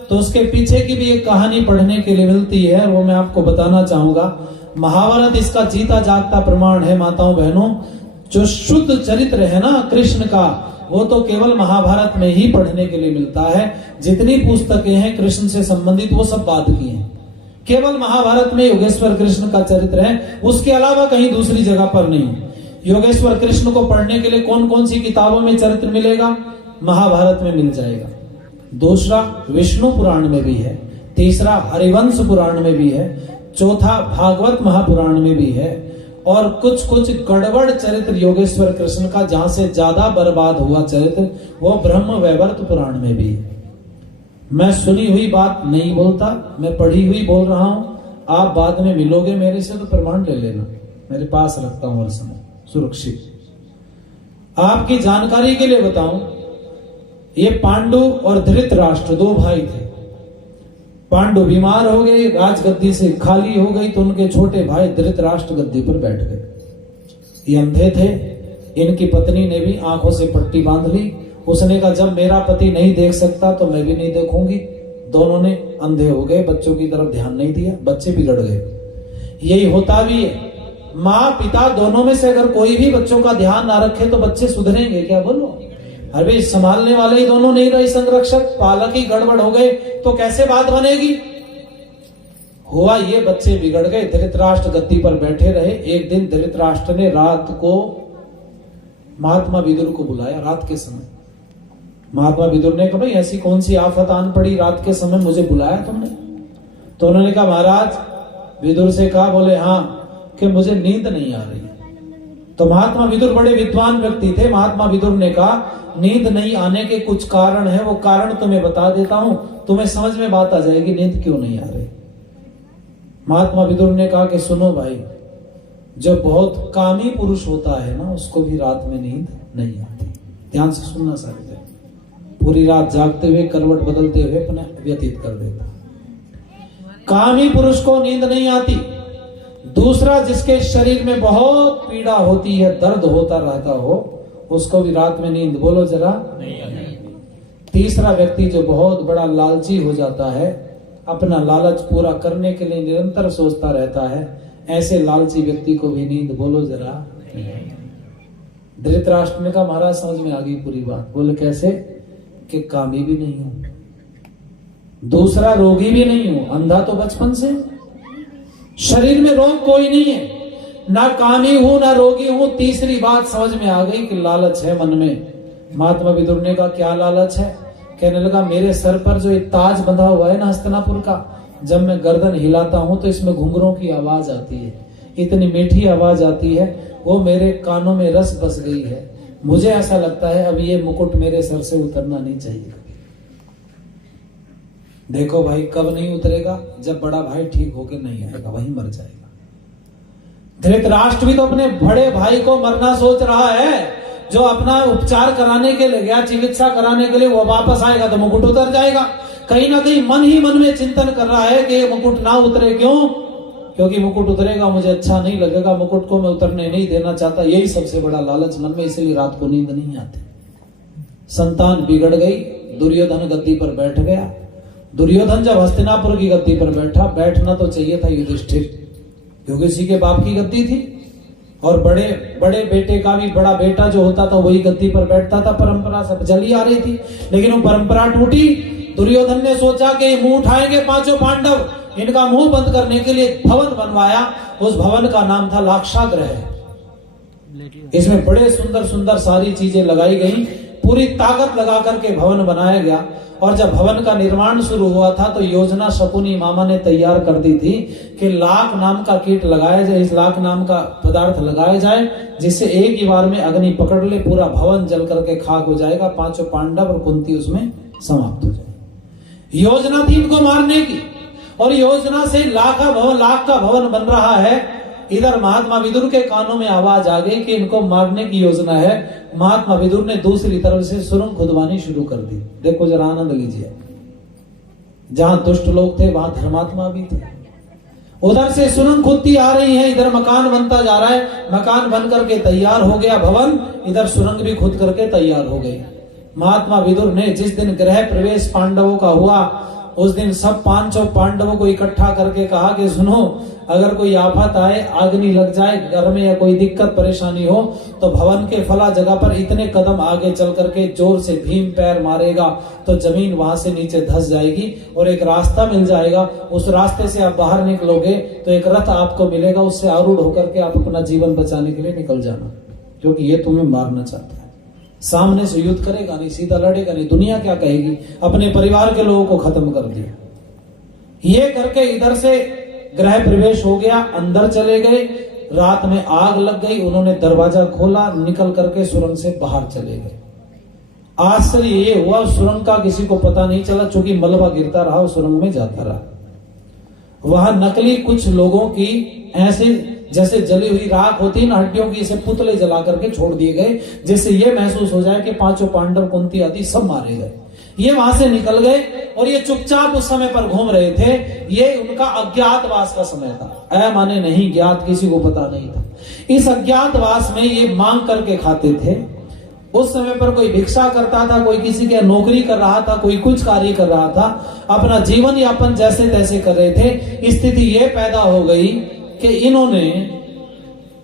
तो उसके पीछे की भी एक कहानी पढ़ने के लिए मिलती है, वो मैं आपको बताना चाहूंगा। महाभारत इसका जीता जागता प्रमाण है माताओं बहनों। जो शुद्ध चरित्र है ना कृष्ण का, वो तो केवल महाभारत में ही पढ़ने के लिए मिलता है। जितनी पुस्तकें हैं कृष्ण से संबंधित वो सब बात की हैं। केवल महाभारत में योगेश्वर कृष्ण का चरित्र है, उसके अलावा कहीं दूसरी जगह पर नहीं। योगेश्वर कृष्ण को पढ़ने के लिए कौन कौन सी किताबों में चरित्र मिलेगा? महाभारत में मिल जाएगा। दूसरा विष्णु पुराण में भी है, तीसरा हरिवंश पुराण में भी है, चौथा भागवत महापुराण में भी है, और कुछ कुछ गड़बड़ चरित्र योगेश्वर कृष्ण का जहां से ज्यादा बर्बाद हुआ चरित्र वो ब्रह्म वैवर्त पुराण में भी है। मैं सुनी हुई बात नहीं बोलता, मैं पढ़ी हुई बोल रहा हूं। आप बाद में मिलोगे मेरे से तो प्रमाण ले लेना, मेरे पास रखता हूं हर समय सुरक्षित। आपकी जानकारी के लिए बताऊं, ये पांडु और धृतराष्ट्र 2 भाई थे। पांडु बीमार हो गए, राजगद्दी से खाली हो गई, तो उनके छोटे भाई धृतराष्ट्र गद्दी पर बैठ गए। ये अंधे थे, इनकी पत्नी ने भी आंखों से पट्टी बांध ली। उसने कहा जब मेरा पति नहीं देख सकता तो मैं भी नहीं देखूंगी। दोनों ने अंधे हो गए, बच्चों की तरफ ध्यान नहीं दिया, बच्चे बिगड़ गए। यही होता भी है, माँ पिता दोनों में से अगर कोई भी बच्चों का ध्यान ना रखे तो बच्चे सुधरेंगे क्या? बोलो। अरे संभालने वाले ही दोनों नहीं रहे, संरक्षक पालक ही गड़बड़ हो गए तो कैसे बात बनेगी? हुआ ये, बच्चे बिगड़ गए, धृतराष्ट्र गद्दी पर बैठे रहे। एक दिन धृतराष्ट्र ने रात को महात्मा विदुर को बुलाया, रात के समय। महात्मा विदुर ने कहा भाई ऐसी कौन सी आफत आन पड़ी, रात के समय मुझे बुलाया तुमने? तो उन्होंने कहा महाराज, विदुर से कहा, बोले हाँ, कि मुझे नींद नहीं आ रही। तो महात्मा विदुर बड़े विद्वान व्यक्ति थे। महात्मा विदुर ने कहा नींद नहीं आने के कुछ कारण है, वो कारण तुम्हें बता देता हूं, तुम्हें समझ में बात आ जाएगी नींद क्यों नहीं आ रही। महात्मा विदुर ने कहा कि सुनो भाई, जो बहुत कामी पुरुष होता है ना, उसको भी रात में नींद नहीं आती। ध्यान से सुनना सारे, पूरी रात जागते हुए करवट बदलते हुए अपना व्यतीत कर देता। कामी पुरुष को नींद नहीं आती। दूसरा, जिसके शरीर में बहुत पीड़ा होती है, दर्द होता रहता हो, उसको भी रात में नींद, बोलो जरा, नहीं आती। तीसरा व्यक्ति जो बहुत बड़ा लालची हो जाता है, अपना लालच पूरा करने के लिए निरंतर सोचता रहता है, ऐसे लालची व्यक्ति को भी नींद, बोलो जरा, नहीं आती। धृतराष्ट्र ने कहा महाराज समझ में आ गई पूरी बात। बोले कैसे? कि कामी भी नहीं हूं, दूसरा रोगी भी नहीं हूं, अंधा तो बचपन से, शरीर में रोग कोई नहीं है, ना कामी हूं ना रोगी हूं। तीसरी बात समझ में आ गई कि लालच है मन में। महात्मा विदुर ने कहा क्या लालच है? कहने लगा मेरे सर पर जो एक ताज बंधा हुआ है ना हस्तिनापुर का, जब मैं गर्दन हिलाता हूं तो इसमें घुंघरों की आवाज आती है, इतनी मीठी आवाज आती है, वो मेरे कानों में रस बस गई है। मुझे ऐसा लगता है अब ये मुकुट मेरे सर से उतरना नहीं चाहिए। देखो भाई, कब नहीं उतरेगा? जब बड़ा भाई ठीक होके नहीं आएगा, वहीं मर जाएगा। धृतराष्ट्र भी तो अपने बड़े भाई को मरना सोच रहा है। जो अपना उपचार कराने के लिए गया, चिकित्सा कराने के लिए, वो वापस आएगा तो मुकुट उतर जाएगा। कहीं ना कहीं मन ही मन में चिंतन कर रहा है कि ये मुकुट ना उतरे। क्यों? क्योंकि मुकुट उतरेगा मुझे अच्छा नहीं लगेगा, मुकुट को मैं उतरने नहीं देना चाहता। यही सबसे बड़ा लालच मन में, इसलिए रात को नींद नहीं आती। संतान बिगड़ गई, दुर्योधन गद्दी पर बैठ गया। दुर्योधन जब हस्तिनापुर की गद्दी पर बैठा, बैठना तो चाहिए था युधिष्ठिर, क्योंकि उसी के बाप की गद्दी थी, और बड़े बड़े बेटे का भी बड़ा बेटा जो होता था वही गद्दी पर बैठता था। परंपरा सब चली आ रही थी, लेकिन वो परंपरा टूटी। दुर्योधन ने सोचा कि मुंह उठाएंगे पांचों पांडव, इनका मुंह बंद करने के लिए भवन बनवाया। उस भवन का नाम था लाक्षागृह। इसमें बड़े सुंदर सुंदर सारी चीजें लगाई गई, पूरी ताकत लगा करके भवन बनाया गया। और जब भवन का निर्माण शुरू हुआ था तो योजना शकुनी मामा ने तैयार कर दी थी कि लाख नाम का कीट लगाया जाए, इस लाख नाम का पदार्थ लगाया जाए, जिससे एक ही बार में अग्नि पकड़ ले, पूरा भवन जल करके खाक हो जाएगा, पांचों पांडव और कुंती उसमें समाप्त हो जाए। योजना थी इनको मारने की, और योजना से लाख का भवन बन रहा है। इधर महात्मा विदुर के कानों में आवाज आ गई कि इनको मारने की योजना है। महात्मा विदुर ने दूसरी तरफ से सुरंग खुदवानी शुरू कर दी। देखो जरा, आनंद लीजिए। जहां दुष्ट लोग थे वहां धर्मात्मा भी थे। उधर से सुरंग खुदती आ रही है, इधर मकान बनता जा रहा है। मकान बन करके तैयार हो गया भवन, इधर सुरंग भी खुद करके तैयार हो गई। महात्मा विदुर ने जिस दिन गृह प्रवेश पांडवों का हुआ, उस दिन सब पांचों पांडवों को इकट्ठा करके कहा कि सुनो, अगर कोई आफत आए, अग्नि लग जाए घर में, या कोई दिक्कत परेशानी हो, तो भवन के फला जगह पर इतने कदम आगे चल करके जोर से भीम पैर मारेगा तो जमीन वहां से नीचे धंस जाएगी, और एक रास्ता मिल जाएगा। उस रास्ते से आप बाहर निकलोगे तो एक रथ आपको मिलेगा, उससे आरूढ़ होकर के आप अपना जीवन बचाने के लिए निकल जाना, क्योंकि ये तुम्हें मारना चाहता है। सामने से युद्ध करेगा नहीं, सीधा लड़ेगा नहीं, दुनिया क्या कहेगी, अपने परिवार के लोगों को खत्म कर दिया। ये करके इधर से गृह प्रवेश हो गया, अंदर चले गए। रात में आग लग गई, उन्होंने दरवाजा खोला, निकल करके सुरंग से बाहर चले गए। आश्चर्य ये हुआ, सुरंग का किसी को पता नहीं चला, चूंकि मलबा गिरता रहा, सुरंग में जाता रहा। वहां नकली कुछ लोगों की ऐसे जैसे जली हुई राख होती है ना हड्डियों की, इसे पुतले जला करके छोड़ दिए गए, जिससे ये महसूस हो जाए कि पांचों पांडव कुंती आदि सब मारे गए। ये वहां से निकल गए और ये चुपचाप उस समय पर घूम रहे थे। ये उनका अज्ञातवास का समय था। माने नहीं ज्ञात, किसी को पता नहीं था। इस अज्ञातवास में ये मांग करके खाते थे। उस समय पर कोई भिक्षा करता था, कोई किसी के नौकरी कर रहा था, कोई कुछ कार्य कर रहा था, अपना जीवन यापन जैसे तैसे कर रहे थे। स्थिति ये पैदा हो गई कि इन्होंने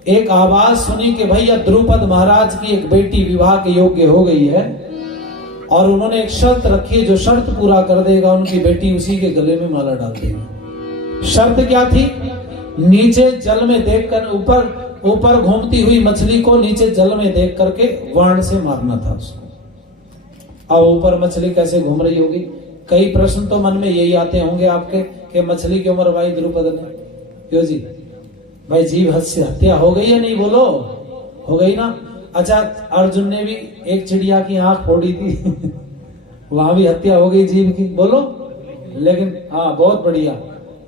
एक आवाज सुनी कि भैया द्रुपद महाराज की एक बेटी विवाह के योग्य हो गई है, और उन्होंने एक शर्त रखी, जो शर्त पूरा कर देगा उनकी बेटी उसी के गले में माला डाल देगी। शर्त क्या थी? नीचे जल में देखकर, ऊपर घूमती हुई मछली को नीचे जल में देख करके वाण से मारना था उसको। अब ऊपर मछली कैसे घूम रही होगी? कई प्रश्न तो मन में यही आते होंगे आपके कि मछली क्यों मरवाई द्रुपद ने? क्यों जी भाई, जीव हत्या हो गई या नहीं? बोलो, हो गई ना। अच्छा, अर्जुन ने भी एक चिड़िया की आंख फोड़ी थी वहां भी हत्या हो गई जीव की, बोलो। लेकिन हाँ, बहुत बढ़िया।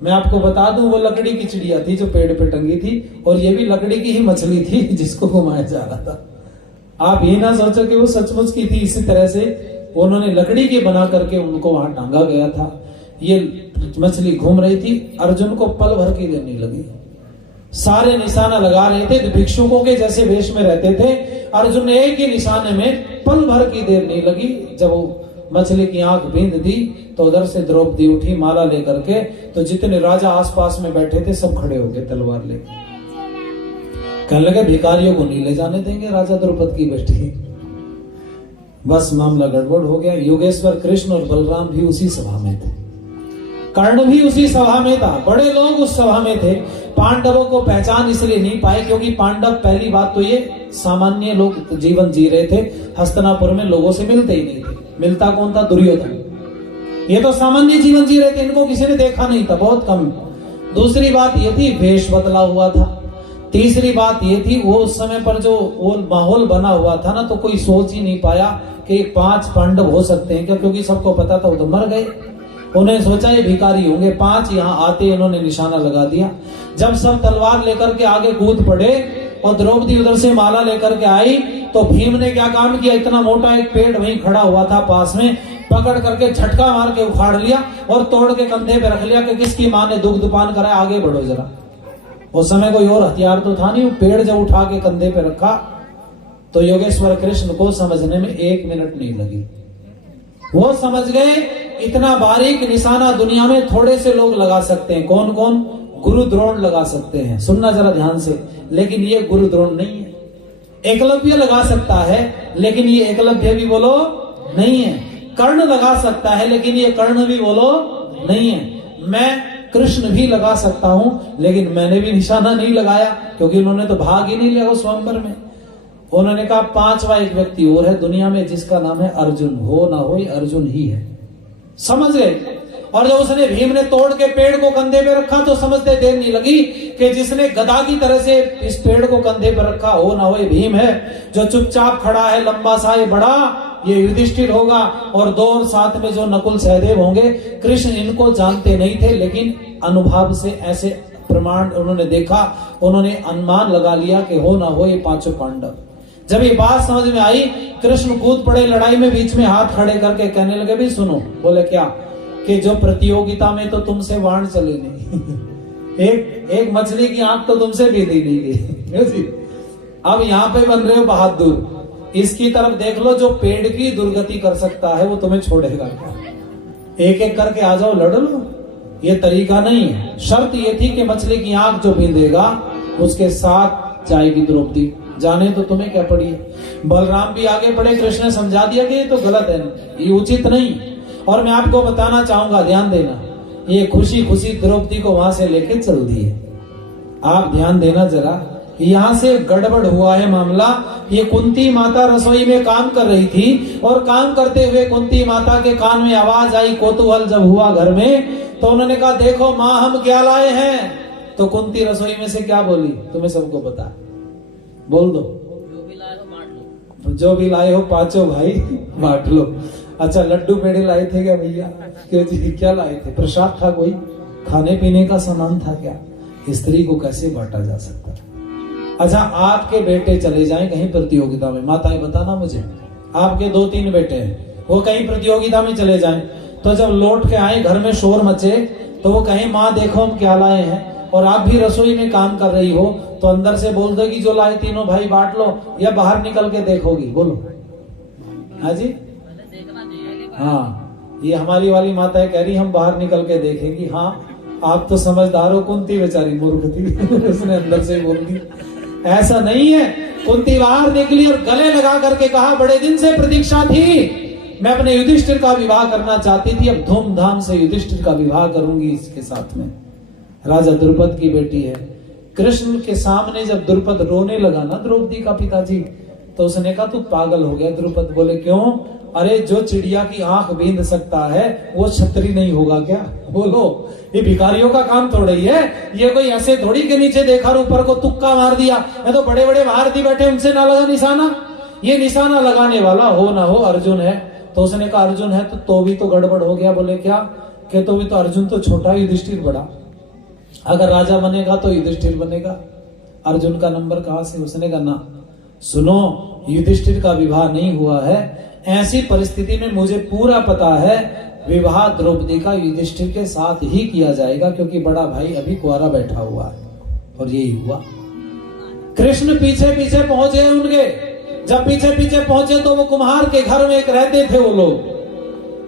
मैं आपको बता दूं, वो लकड़ी की चिड़िया थी जो पेड़ पे टंगी थी, और ये भी लकड़ी की ही मछली थी जिसको घुमाया जा रहा था। आप ये ना सोचो कि वो सचमुच की थी। इसी तरह से उन्होंने लकड़ी के बना करके उनको वहां टांगा गया था। ये मछली घूम रही थी, अर्जुन को पल भर की देने लगी। सारे निशाना लगा रहे थे, भिक्षुकों के जैसे वेश में रहते थे। अर्जुन ने एक ही निशाने में पल भर की देर नहीं लगी। जब वो मछली की आंख बींद दी तो उधर से द्रौपदी उठी माला लेकर के, तो जितने राजा आसपास में बैठे थे सब खड़े हो गए तलवार लेकर। कहने लगे भिखारियों को नहीं ले जाने देंगे राजा द्रौपद की बेटी। बस मामला गड़बड़ हो गया। योगेश्वर कृष्ण और बलराम भी उसी सभा में थे, कर्ण भी उसी सभा में था, बड़े लोग उस सभा में थे। पांडवों को पहचान इसलिए नहीं पाए क्योंकि पांडव, पहली बात तो ये सामान्य लोग जीवन जी रहे थे, हस्तिनापुर में लोगों से मिलते ही नहीं थे। मिलता कौन था? दुर्योधन। ये तो सामान्य जीवन जी रहे थे, इनको किसी ने देखा नहीं था, बहुत कम। दूसरी बात ये थी, वेश बदला हुआ था। तीसरी बात ये थी, वो उस समय पर जो वो माहौल बना हुआ था ना, तो कोई सोच ही नहीं पाया कि 5 पांडव हो सकते हैं क्या, क्योंकि सबको पता था वो तो मर गए। उन्हें सोचा ये भिखारी होंगे। 5 यहाँ आते इन्होंने निशाना लगा दिया। जब सब तलवार लेकर के आगे कूद पड़े और द्रौपदी उधर से माला लेकर के आई, तो भीम ने क्या काम किया, इतना मोटा एक पेड़ वहीं खड़ा हुआ था पास में, पकड़ करके झटका मार के उखाड़ लिया और तोड़ के कंधे पे रख लिया कि किसकी माँ ने दुग्धपान कराया, आगे बढ़ो जरा। उस समय कोई और हथियार तो था नहीं। वो पेड़ जब उठा के कंधे पे रखा तो योगेश्वर कृष्ण को समझने में 1 मिनट नहीं लगी। वो समझ गए इतना बारीक निशाना दुनिया में थोड़े से लोग लगा सकते हैं। कौन कौन? गुरु द्रोण लगा सकते हैं। सुनना जरा ध्यान से, लेकिन ये गुरु द्रोण नहीं है। एकलव्य लगा सकता है, लेकिन ये एकलव्य भी बोलो नहीं है। कर्ण लगा सकता है, लेकिन ये कर्ण भी बोलो नहीं है। मैं कृष्ण भी लगा सकता हूं, लेकिन मैंने भी निशाना नहीं लगाया, क्योंकि उन्होंने तो भाग ही नहीं लिया उस स्वयंवर में। उन्होंने कहा 5वां एक व्यक्ति और है दुनिया में जिसका नाम है अर्जुन, हो ना हो अर्जुन ही है। समझ गए? और जब उसने भीम ने तोड़ के पेड़ को कंधे पे रखा तो समझते देर नहीं लगी कि जिसने गदा की तरह से इस पेड़ को कंधे पे रखा, हो ना हो भीम है। जो चुपचाप खड़ा है, लंबा सा है, बड़ा, ये युधिष्ठिर होगा। और 2 और साथ में जो नकुल सहदेव होंगे। कृष्ण इनको जानते नहीं थे, लेकिन अनुभव से ऐसे प्रमाण उन्होंने देखा, उन्होंने अनुमान लगा लिया कि हो ना हो ये 5 पांडव। जब ये बात समझ में आई, कृष्ण कूद पड़े लड़ाई में, बीच में हाथ खड़े करके कहने लगे, भी सुनो। बोले क्या? कि जो प्रतियोगिता में तो तुमसे वाण चले नहीं एक मछली की आंख तो तुमसे भी दी नहीं गई। अब यहाँ पे बन रहे हो बहादुर। इसकी तरफ देख लो, जो पेड़ की दुर्गति कर सकता है वो तुम्हें छोड़ेगा क्या? एक एक करके आ जाओ, लड़ लो। ये तरीका नहीं है। शर्त ये थी कि मछली की आंख जो बींदेगा उसके साथ जाएगी द्रौपदी। जाने तो तुम्हें क्या पड़ी है। बलराम भी आगे बढ़े, कृष्ण ने समझा दिया कि ये तो गलत है, ये उचित नहीं। और मैं आपको बताना चाहूंगा, ध्यान देना, ये खुशी खुशी द्रौपदी को वहां से लेके चल दी है। आप ध्यान देना जरा, यहाँ से गड़बड़ हुआ है मामला। ये कुंती माता रसोई में काम कर रही थी, और काम करते हुए कुंती माता के कान में आवाज आई, कौतूहल जब हुआ घर में, तो उन्होंने कहा, देखो माँ हम क्या लाए हैं। तो कुंती रसोई में से क्या बोली, तुम्हें सबको पता, बोल दो। जो भी लाए हो 5 भाई बांट लो। अच्छा, लड्डू पेड़े लाए थे क्या भैया? क्यों जी, क्या लाए थे? प्रसाद था, कोई खाने पीने का सामान था क्या? स्त्री को कैसे बांटा जा सकता? अच्छा, आपके बेटे चले जाएं कहीं प्रतियोगिता में, माताएं बताना मुझे, आपके 2-3 बेटे हैं, वो कहीं प्रतियोगिता में चले जाएं, तो जब लौट के आए घर में शोर मचे, तो वो कहें माँ देखो हम क्या लाए हैं, और आप भी रसोई में काम कर रही हो, तो अंदर से बोल देगी जो लाए तीनों भाई बांट लो, या बाहर निकल के देखोगी? बोलो हाँ जी। हाँ, ये हमारी वाली माता कह रही हम बाहर निकल के देखेंगी। हाँ, आप तो समझदार हो, कुंती बेचारी मूर्ख थी उसने अंदर से बोल दी। ऐसा नहीं है, कुंती बाहर निकली और गले लगा करके कहा बड़े दिन से प्रतीक्षा थी, मैं अपने युधिष्ठिर का विवाह करना चाहती थी, अब धूमधाम से युधिष्ठिर का विवाह करूंगी इसके साथ में। राजा द्रुपद की बेटी है। कृष्ण के सामने जब द्रुपद रोने लगा ना, द्रौपदी का पिताजी, तो उसने कहा तू पागल हो गया। द्रुपद बोले क्यों? अरे जो चिड़िया की आंख बींद सकता है वो छतरी नहीं होगा क्या? बोलो, ये भिखारियों का काम थोड़ा ही है, ये कोई ऐसे थोड़ी के नीचे देखा और ऊपर को तुक्का मार दिया। ये तो बड़े बड़े भारती बैठे, उनसे ना लगा निशाना। ये निशाना लगाने वाला हो ना हो अर्जुन है। तो उसने कहा अर्जुन है तो भी तो गड़बड़ हो गया। बोले क्या? कि तो भी तो अर्जुन तो छोटा, युधिष्ठिर बड़ा, अगर राजा बनेगा तो युधिष्ठिर बनेगा, अर्जुन का नंबर कहां से? उसने कहा ना सुनो, युधिष्ठिर का विवाह नहीं हुआ है, ऐसी परिस्थिति में मुझे पूरा पता है विवाह द्रौपदी का युधिष्ठिर के साथ ही किया जाएगा, क्योंकि बड़ा भाई अभी कुंवारा बैठा हुआ है। और यही हुआ। कृष्ण पीछे पीछे पहुंचे उनके। जब पीछे पीछे पहुंचे तो वो कुम्हार के घर में एक रहते थे वो लोग।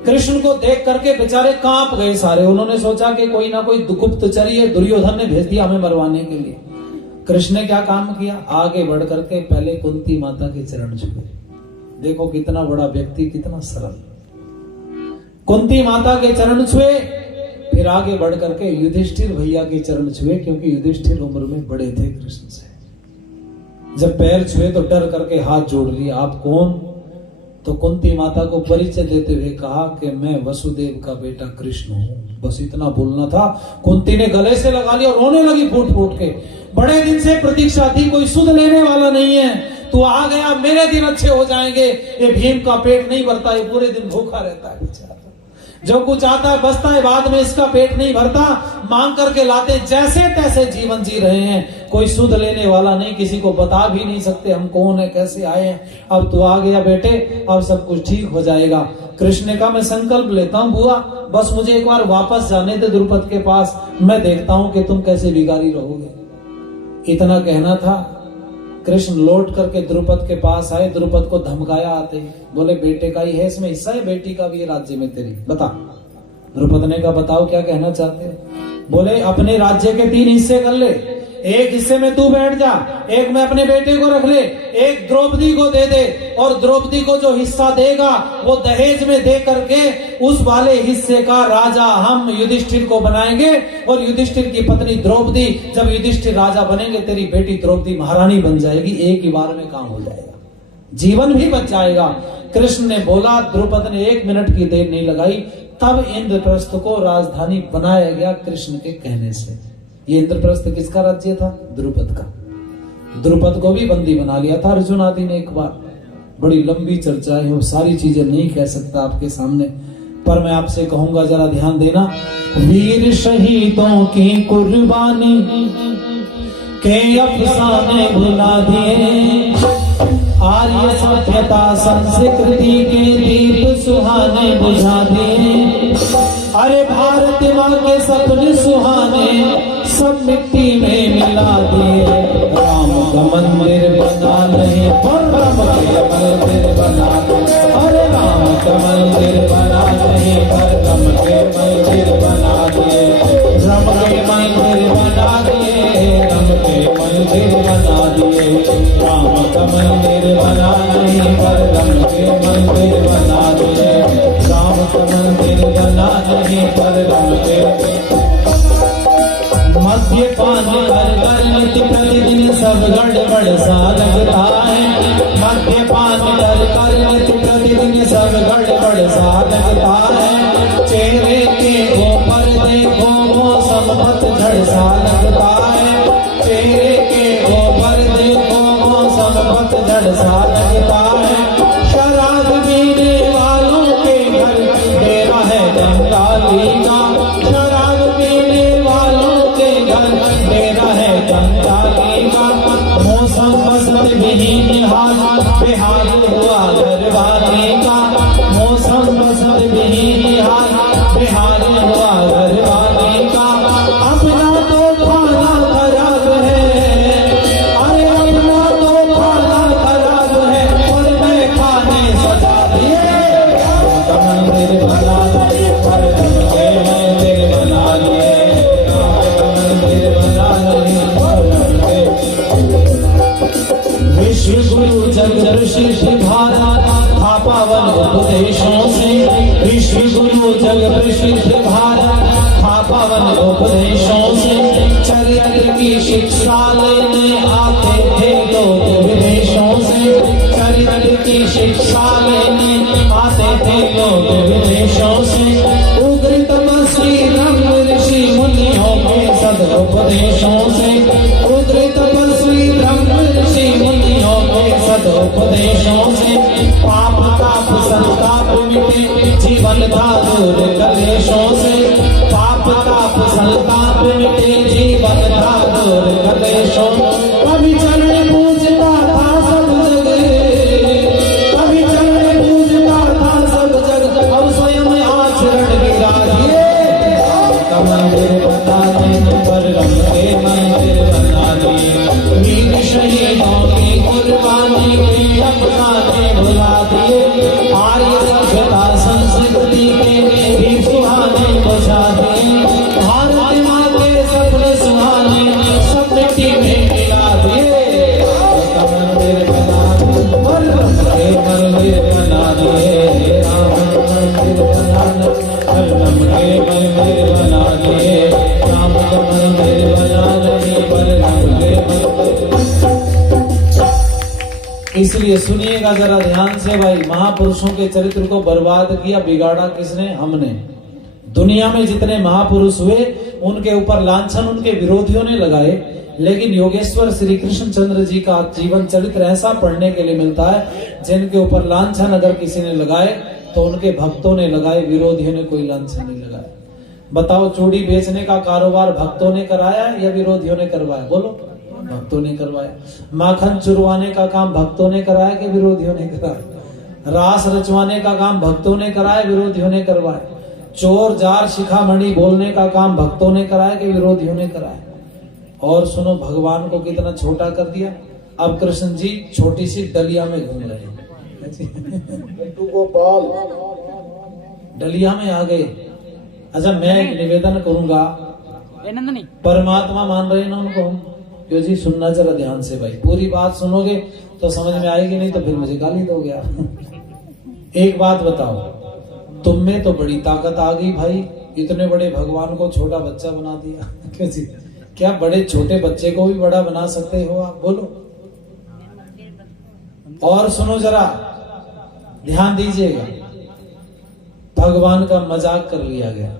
कृष्ण को देख करके बेचारे कांप गए सारे। उन्होंने सोचा कि कोई ना कोई गुप्तचरी दुर्योधन ने भेज दिया हमें मरवाने के लिए। कृष्ण ने क्या काम किया? आगे बढ़ करके पहले कुंती माता के चरण छुए। देखो कितना बड़ा व्यक्ति, कितना सरल। कुंती माता के चरण छुए, फिर आगे बढ़ करके युधिष्ठिर भैया के चरण छुए, क्योंकि युधिष्ठिर उम्र में बड़े थे कृष्ण से। जब पैर छुए तो डर करके हाथ जोड़ लिया। आप कौन? तो कुंती माता को परिचय देते हुए कहा कि मैं वसुदेव का बेटा कृष्ण हूं। बस इतना बोलना था। कुंती ने गले से लगा लिया और रोने लगी फूट फूट के। बड़े दिन से प्रतीक्षा थी, कोई सुध लेने वाला नहीं है, तू आ गया, मेरे दिन अच्छे हो जाएंगे। ये भीम का पेट नहीं भरता, ये पूरे दिन भूखा रहता है बेचारा। जो कुछ आता है बचता है, बाद में इसका पेट नहीं भरता, मांग करके लाते, जैसे तैसे जीवन जी रहे हैं। कोई सुध लेने वाला नहीं, किसी को बता भी नहीं सकते हम कौन है, कैसे आए हैं। अब तू आ गया बेटे, अब सब कुछ ठीक हो जाएगा। कृष्ण ने कहा मैं संकल्प लेता हूँ बुआ, बस मुझे एक बार वापस जाने दे द्रुपद के पास, मैं देखता हूँ कि तुम कैसे बिगाड़ी रहोगे। इतना कहना था। कृष्ण लौट करके द्रुपद के पास आए, द्रुपद को धमकाया आते ही। बोले बेटे का ही है इसमें हिस्सा है, बेटी का भी है राज्य में तेरी, बता। द्रुपद ने कहा बताओ क्या कहना चाहते हो। बोले अपने राज्य के 3 हिस्से कर ले, एक हिस्से में तू बैठ जा, एक में अपने बेटे को रख ले, एक द्रौपदी को दे दे, और द्रौपदी को जो हिस्सा देगा वो दहेज में दे करके उस वाले हिस्से का राजा हम युधिष्ठिर को बनाएंगे। और युधिष्ठिर की पत्नी द्रौपदी, जब युधिष्ठिर राजा बनेंगे तेरी बेटी द्रौपदी महारानी बन जाएगी। एक ही बार में काम हो जाएगा, जीवन भी बच जाएगा। कृष्ण ने बोला। द्रुपद ने 1 मिनट की देर नहीं लगाई, तब इंद्रप्रस्थ को राजधानी बनाया गया कृष्ण के कहने से। ये इंद्रप्रस्थ किसका राज्य था? द्रुपद का। द्रुपद को भी बंदी बना लिया था अर्जुन आदि ने एक बार। बड़ी लंबी चर्चा है, वो सारी चीजें नहीं कह सकता आपके सामने, पर मैं आपसे कहूंगा जरा ध्यान देना। वीर शहीदों की कुर्बानी के अफसाने भुला दिए, आर्य सभ्यता संस्कृति के दीप सुहाने बुझा दिए। अरे भारत माँ के सपने सुहाने सब मिट्टी में मिला दिए। राम का मंदिर बना नहीं, और राम के मंदिर बना नहीं। अरे राम का मंदिर बना नहीं, पर राम के मंदिर बना दिए। राम के मंदिर बना दिए, राम के मंदिर बना दिए। राम का मंदिर बना नहीं, पर राम के मंदिर बना दिए। राम का मंदिर बना नहीं, पर राम के मद्यपान कर नित्य प्रतिदिन सब गड़बड़ सा लगता है। मद्यपान कर नित्य प्रतिदिन सब गड़बड़ सा लगता है। चेहरे के ऊपर देखो मौसम पतझड़ सा लगता है। चेहरे के ऊपर देखो मौसम पतझड़ सा लगता है। शराब पीने वालों के घर डेरा है बंगाली का। शराब पीने वालों के घर डेरा है बंगाली का। मौसम बसंत विहीन हाल बेहाल हुआ घरवाली का। मौसम सदोपदेशों से रुद्र तपस्वी ब्रह्म ऋषि मुनियों के सदोपदेशों से पाप ताप संताप मिटे जीवन था दूर कलेशों से पाप ताप संताप मिटे जीवन था दूर कलेशों कभी चरण पूजता था सब जग कभी चरण पूजता था सब जग अब स्वयं आचरण विराजिए मंदिर बना दे पर रंग के मंदिर बना दे वीर शहीदों की कुर्बानी के अपनाने भुला दिए आर्य सभ्यता संस्कृति के भी सुहाने बुझा दिए भारत माँ के सपने सुहाने सब मिट्टी में मिला दिए मंदिर बना दे पर रंग के मंदिर बना दिए राम मंदिर बना दे पर रंग के मंदिर बना दिए राम मंदिर बना दे पर रंग के इसलिए सुनिएगा जरा ध्यान से भाई, महापुरुषों के चरित्र को बर्बाद किया बिगाड़ा किसने? हमने। दुनिया में जितने महापुरुष हुए उनके ऊपर लांछन उनके विरोधियों ने लगाए, लेकिन योगेश्वर श्री कृष्ण चंद्र जी का जीवन चरित्र ऐसा पढ़ने के लिए मिलता है जिनके ऊपर लांछन अगर किसी ने लगाए तो उनके भक्तों ने लगाए, विरोधियों ने कोई लांछन नहीं लगाया। बताओ, चूड़ी बेचने का कारोबार भक्तों ने कराया या विरोधियों ने करवाया? बोलो, भक्तों ने करवाया। माखन चुरवाने का काम भक्तों ने कराया कि विरोधियों ने कराया? रास रचवाने का काम भक्तों ने कराया, विरोधियों ने करवाया? चोर जार शिखामणि बोलने का काम भक्तों ने कराया कि विरोधियों ने कराया? और सुनो, भगवान को कितना छोटा कर दिया। अब कृष्ण जी छोटी सी डलिया में घूम रहे हैं, गोपाल डलिया में आ गए। अच्छा, मैं एक निवेदन करूंगा, परमात्मा मान रहे हैं ना उनको? क्यों जी? सुनना जरा ध्यान से भाई, पूरी बात सुनोगे तो समझ में आएगी, नहीं तो फिर मुझे गाली दोगे आप। एक बात बताओ, तुम में तो बड़ी ताकत आ गई भाई, इतने बड़े भगवान को छोटा बच्चा बना दिया। क्यों जी? क्या बड़े छोटे बच्चे को भी बड़ा बना सकते हो आप? बोलो। और सुनो जरा, ध्यान दीजिएगा, भगवान का मजाक कर लिया गया।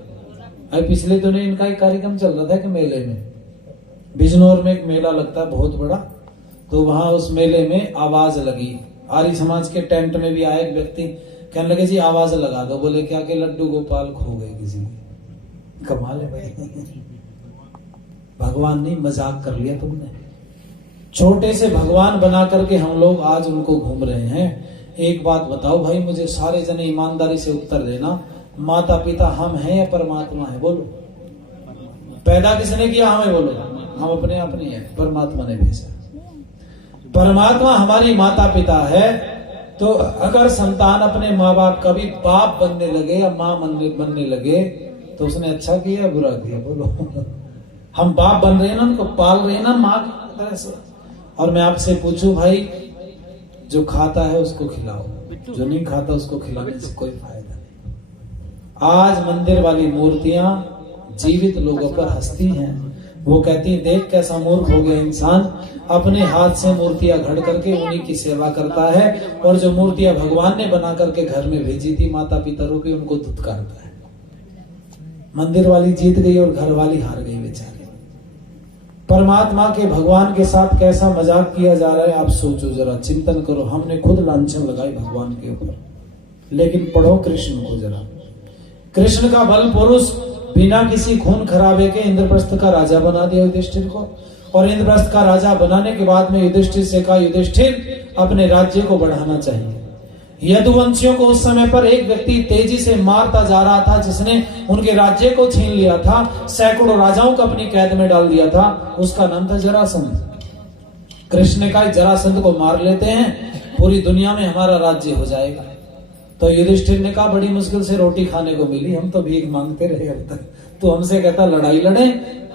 अभी पिछले दिनों इनका एक कार्यक्रम चल रहा था कि मेले में, बिजनौर में एक मेला लगता है बहुत बड़ा, तो वहां उस मेले में आवाज लगी। आर्य समाज के टेंट में भी आया एक व्यक्ति, कहने लगे जी आवाज लगा दो। बोले क्या? के लड्डू गोपाल खो गए किसी के। कमाल है भाई, भगवान ने मजाक कर लिया तुमने। छोटे से भगवान बना करके हम लोग आज उनको घूम रहे हैं। एक बात बताओ भाई, मुझे सारे जने ईमानदारी से उत्तर देना, माता पिता हम हैं या परमात्मा है? बोलो। पैदा किसने किया? हमें। बोलो, हम अपने आप नहीं है, परमात्मा ने भेजा। परमात्मा हमारी माता पिता है, तो अगर संतान अपने माँ बाप का भी बाप बनने लगे या माँ बनने लगे तो उसने अच्छा किया या बुरा किया? बोलो। हम बाप बन रहे हैं ना, उनको पाल रहे हैं ना माँ की तरह से। और मैं आपसे पूछूं भाई, जो खाता है उसको खिलाओ, जो नहीं खाता उसको खिलाने से कोई फायदा नहीं। आज मंदिर वाली मूर्तियां जीवित लोगों पर हंसती हैं। वो कहती, देख कैसा मूर्ख हो गया इंसान, अपने हाथ से मूर्तियां घड़ करके उन्हीं की सेवा करता है, और जो मूर्तियां भगवान ने बना करके घर में भेजी थी माता पिता रूपी, उनको धुतकारता है। मंदिर वाली जीत गई और घर वाली हार गई बेचारी। परमात्मा के, भगवान के साथ कैसा मजाक किया जा रहा है, आप सोचो जरा, चिंतन करो। हमने खुद लांछन लगाई भगवान के ऊपर, लेकिन पढ़ो कृष्ण को जरा। कृष्ण का बल पुरुष बिना किसी खून खराबे के इंद्रप्रस्थ का राजा बना दिया युधिष्ठिर को, और इंद्रप्रस्थ का राजा बनाने के बाद में युधिष्ठिर से कहा, युधिष्ठिर अपने राज्य को बढ़ाना चाहिए। यदुवंशियों को उस समय पर एक व्यक्ति तेजी से मारता जा रहा था, जिसने उनके राज्य को छीन लिया था, सैकड़ों राजाओं को अपनी कैद में डाल दिया था। उसका नाम था जरासंध। कृष्ण ने कहा, जरासंध को मार लेते हैं, पूरी दुनिया में हमारा राज्य हो जाएगा। तो युधिष्ठिर ने कहा, बड़ी मुश्किल से रोटी खाने को मिली, हम तो भीख मांगते रहे अब तक। तो हमसे कहता लड़ाई लड़े,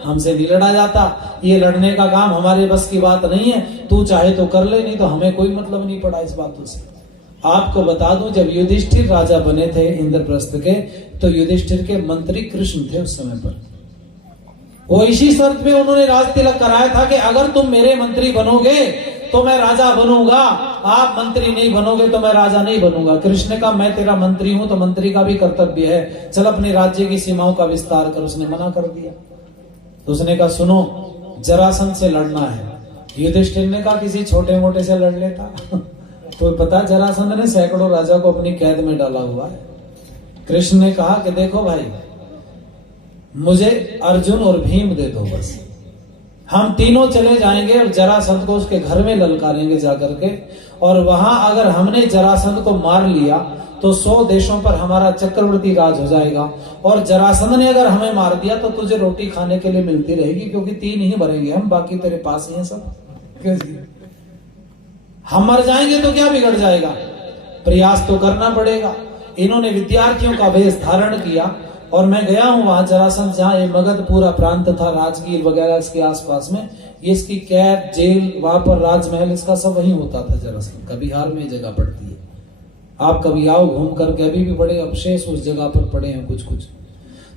हमसे नहीं लड़ा जाता, ये लड़ने का काम हमारे बस की बात नहीं है, तू चाहे तो कर ले, नहीं तो हमें कोई मतलब नहीं पड़ा इस बातों से। आपको बता दूं, जब युधिष्ठिर राजा बने थे इंद्रप्रस्थ के, तो युधिष्ठिर के मंत्री कृष्ण थे उस समय पर। वो इसी शर्त पे उन्होंने राज तिलक कराया था कि अगर तुम मेरे मंत्री बनोगे तो मैं राजा बनूंगा, आप मंत्री नहीं बनोगे तो मैं राजा नहीं बनूंगा। कृष्ण ने कहा, मैं तेरा मंत्री हूं तो मंत्री का भी कर्तव्य है, चल अपने राज्य की सीमाओं का विस्तार कर। उसने मना कर दिया। तो उसने कहा, सुनो, जरासंध से लड़ना है। युधिष्ठिर ने कहा किसी छोटे मोटे से लड़ लेता। तो पता जरासंध ने सैकड़ों राजा को अपनी कैद में डाला हुआ है। कृष्ण ने कहा कि देखो भाई, मुझे अर्जुन और भीम दे दो बस, हम तीनों चले जाएंगे और जरासंध को उसके घर में ललकारेंगे जाकर के, और वहां अगर हमने जरासंध को मार लिया तो 100 देशों पर हमारा चक्रवर्ती राज हो जाएगा, और जरासंध ने अगर हमें मार दिया तो तुझे रोटी खाने के लिए मिलती रहेगी, क्योंकि 3 ही भरेंगे हम, बाकी तेरे पास ही है सब। हम मर जाएंगे तो क्या बिगड़ जाएगा, प्रयास तो करना पड़ेगा। इन्होंने विद्यार्थियों का वेश धारण किया, और मैं गया हूं वहां जरासंध, जहां ये मगध पूरा प्रांत था, राजगीर वगैरह इसके आसपास में, ये इसकी कैद, जेल, वहां पर राजमहल, इसका सब वहीं होता था जरासंध का। बिहार में जगह पड़ती है, आप कभी आओ घूम करके, अभी भी बड़े अवशेष उस जगह पर पड़े हैं कुछ कुछ।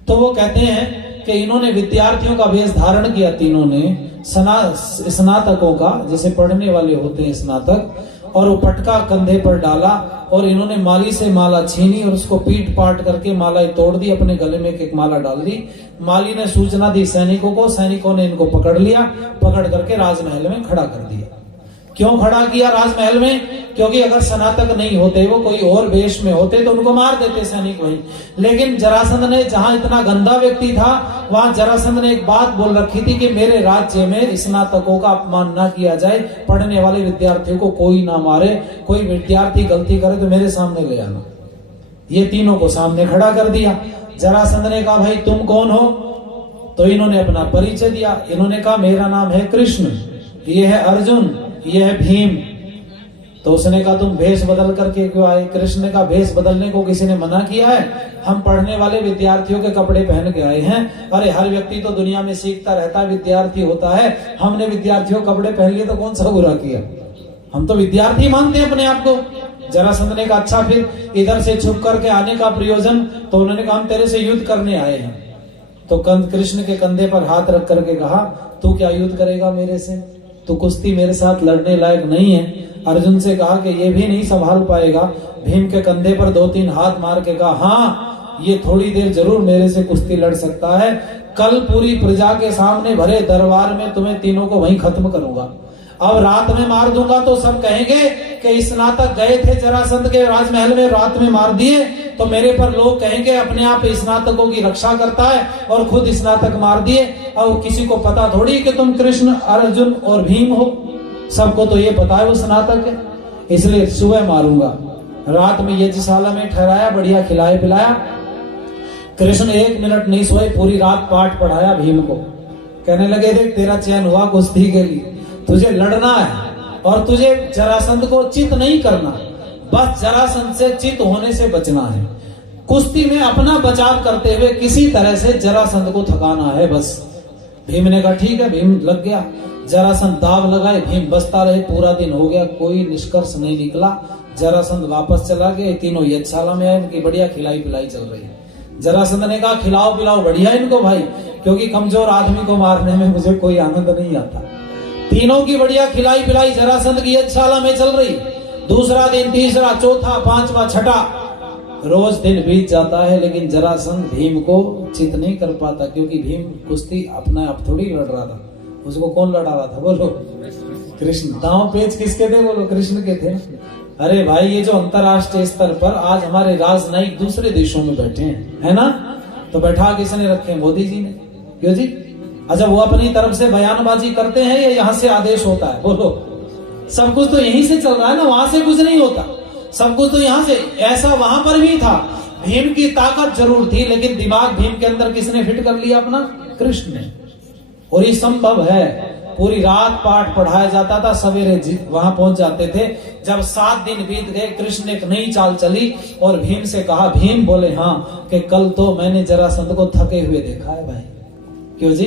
तो वो कहते हैं कि इन्होंने विद्यार्थियों का वेश धारण किया, तीनों ने स्नातकों का, जैसे पढ़ने वाले होते हैं स्नातक, और वो पटका कंधे पर डाला, और इन्होंने माली से माला छीनी और उसको पीट पाट करके मालाएं तोड़ दी, अपने गले में एक माला डाल दी। माली ने सूचना दी सैनिकों को, सैनिकों ने इनको पकड़ लिया, पकड़ करके राजमहल में खड़ा कर दिया। क्यों खड़ा किया राजमहल में? क्योंकि अगर स्नातक नहीं होते, वो कोई और वेश में होते तो उनको मार देते सैनिक वहीं। लेकिन जरासंध ने, जहां इतना गंदा व्यक्ति था, वहां जरासंध ने एक बात बोल रखी थी कि मेरे राज्य में स्नातकों का अपमान ना किया जाए, पढ़ने वाले विद्यार्थियों को कोई ना मारे, कोई विद्यार्थी गलती करे तो मेरे सामने ले आना। ये तीनों को सामने खड़ा कर दिया। जरासंध ने कहा भाई तुम कौन हो? तो इन्होंने अपना परिचय दिया। इन्होंने कहा मेरा नाम है कृष्ण, ये है अर्जुन, ये है भीम। तो उसने कहा तुम भेष बदल करके क्यों आए? कृष्ण ने कहा भेष बदलने को किसी ने मना किया है? हम पढ़ने वाले विद्यार्थियों के कपड़े पहन के आए हैं। अरे हर व्यक्ति तो दुनिया में सीखता रहता है, विद्यार्थी होता है, हमने विद्यार्थियों कपड़े पहन लिए तो कौन सा बुरा किया? हम तो विद्यार्थी मानते हैं अपने आप को। जरासंध ने कहा अच्छा फिर इधर से छुप करके आने का प्रयोजन? तो उन्होंने कहा हम तेरे से युद्ध करने आए हैं। तो कृष्ण के कंधे पर हाथ रख करके कहा तू क्या युद्ध करेगा मेरे से? तू कुश्ती मेरे साथ लड़ने लायक नहीं है। अर्जुन से कहा कि ये भी नहीं संभाल पाएगा। भीम के कंधे पर 2-3 हाथ मार के कहा हाँ ये थोड़ी देर जरूर मेरे से कुश्ती लड़ सकता है, कल पूरी प्रजा के सामने भरे दरबार में तुम्हें तीनों को वहीं खत्म करूंगा। अब रात में मार दूंगा तो सब कहेंगे कि स्नातक गए थे जरासंध के राजमहल में, रात में मार दिए, तो मेरे पर लोग कहेंगे अपने आप स्नातकों की रक्षा करता है और खुद स्नातक मार दिए। अब किसी को पता थोड़ी कि तुम कृष्ण, अर्जुन और भीम हो, सबको तो ये पता है वो स्नातक है, इसलिए सुबह मारूंगा। रात में यज्ञशाला में ठहराया, बढ़िया खिलाया पिलाया। कृष्ण 1 मिनट नहीं सोए, पूरी रात पाठ पढ़ाया भीम को। कहने लगे देख तेरा चयन हुआ कुश्ती के लिए, तुझे लड़ना है और तुझे जरासंध को चित नहीं करना, बस जरासंध से चित होने से बचना है। कुश्ती में अपना बचाव करते हुए किसी तरह से जरासंध को थकाना है बस। भीम ने कहा ठीक है। भीम लग गया, जरासंध दाव लगाए, भीम बसता रहे। पूरा दिन हो गया, कोई निष्कर्ष नहीं निकला। जरासंध वापस चला गया। तीनों यज्ञशाला में आए, इनकी बढ़िया खिलाई पिलाई चल रही है। जरासंध ने कहा खिलाओ पिलाओ बढ़िया इनको भाई, क्योंकि कमजोर आदमी को मारने में मुझे कोई आनंद नहीं आता। तीनों की बढ़िया खिलाई पिलाई जरासंध की यज्ञशाला में चल रही। दूसरा दिन, तीसरा, चौथा, 5वां, 6ठा, रोज दिन बीत जाता है, लेकिन जरासंध भीम को चित नहीं कर पाता, क्योंकि भीम कुश्ती अपना आप थोड़ी लड़ रहा था, उसको कौन लड़ा रहा था? बोलो कृष्ण। दांव पेच किसके थे? बोलो कृष्ण के थे। अरे भाई ये जो अंतरराष्ट्रीय स्तर पर आज हमारे राजनयिक दूसरे देशों में बैठे हैं, है ना, तो बैठा किसने रखे? मोदी जी ने। क्यों जी? अच्छा वो अपनी तरफ से बयानबाजी करते हैं या यहाँ से आदेश होता है? बोलो सब कुछ तो यहीं से चल रहा है ना, वहां से कुछ नहीं होता, सब कुछ तो यहाँ से। ऐसा वहां पर भी था, भीम की ताकत जरूर थी, लेकिन दिमाग भीम के अंदर किसने फिट कर लिया? अपना कृष्ण ने। और ये संभव है। पूरी रात पाठ पढ़ाया जाता था, सवेरे वहां पहुंच जाते थे। जब 7 दिन बीत गए, कृष्ण ने एक नई चाल चली और भीम से कहा, भीम बोले हाँ कि कल तो मैंने जरासंध को थके हुए देखा है भाई। क्यों जी?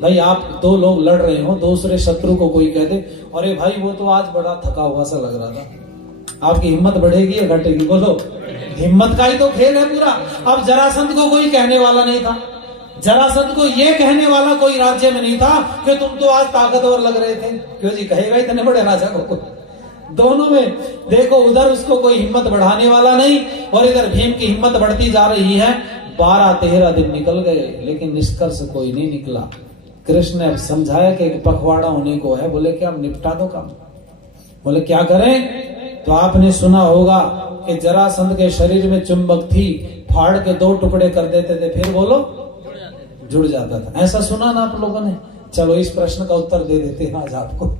भाई आप 2 लोग लड़ रहे हो, दूसरे शत्रु को कोई कह दे अरे भाई वो तो आज बड़ा थका हुआ सा लग रहा था, आपकी हिम्मत बढ़ेगी या घटेगी? बोलो हिम्मत का ही तो खेल है पूरा। अब जरासंध को कोई कहने वाला नहीं था, जरासंध को ये कहने वाला कोई राज्य में नहीं था कि तुम तो आज ताकतवर लग रहे थे। क्यों जी? कहेगा इतने बड़े राजा को। दोनों में देखो, उधर उसको कोई हिम्मत बढ़ाने वाला नहीं और इधर भीम की हिम्मत बढ़ती जा रही है। 12-13 दिन निकल गए, लेकिन निष्कर्ष कोई नहीं निकला। कृष्ण ने अब समझाया कि एक पखवाड़ा होने को है। बोले कि आप निपटा दो काम। बोले क्या करें? तो आपने सुना होगा कि जरासंध के शरीर में चुंबक थी, फाड़ के 2 टुकड़े कर देते थे, फिर बोलो जुड़ जाता था। ऐसा सुना ना आप लोगों ने? चलो इस प्रश्न का उत्तर दे देते हैं आज आपको।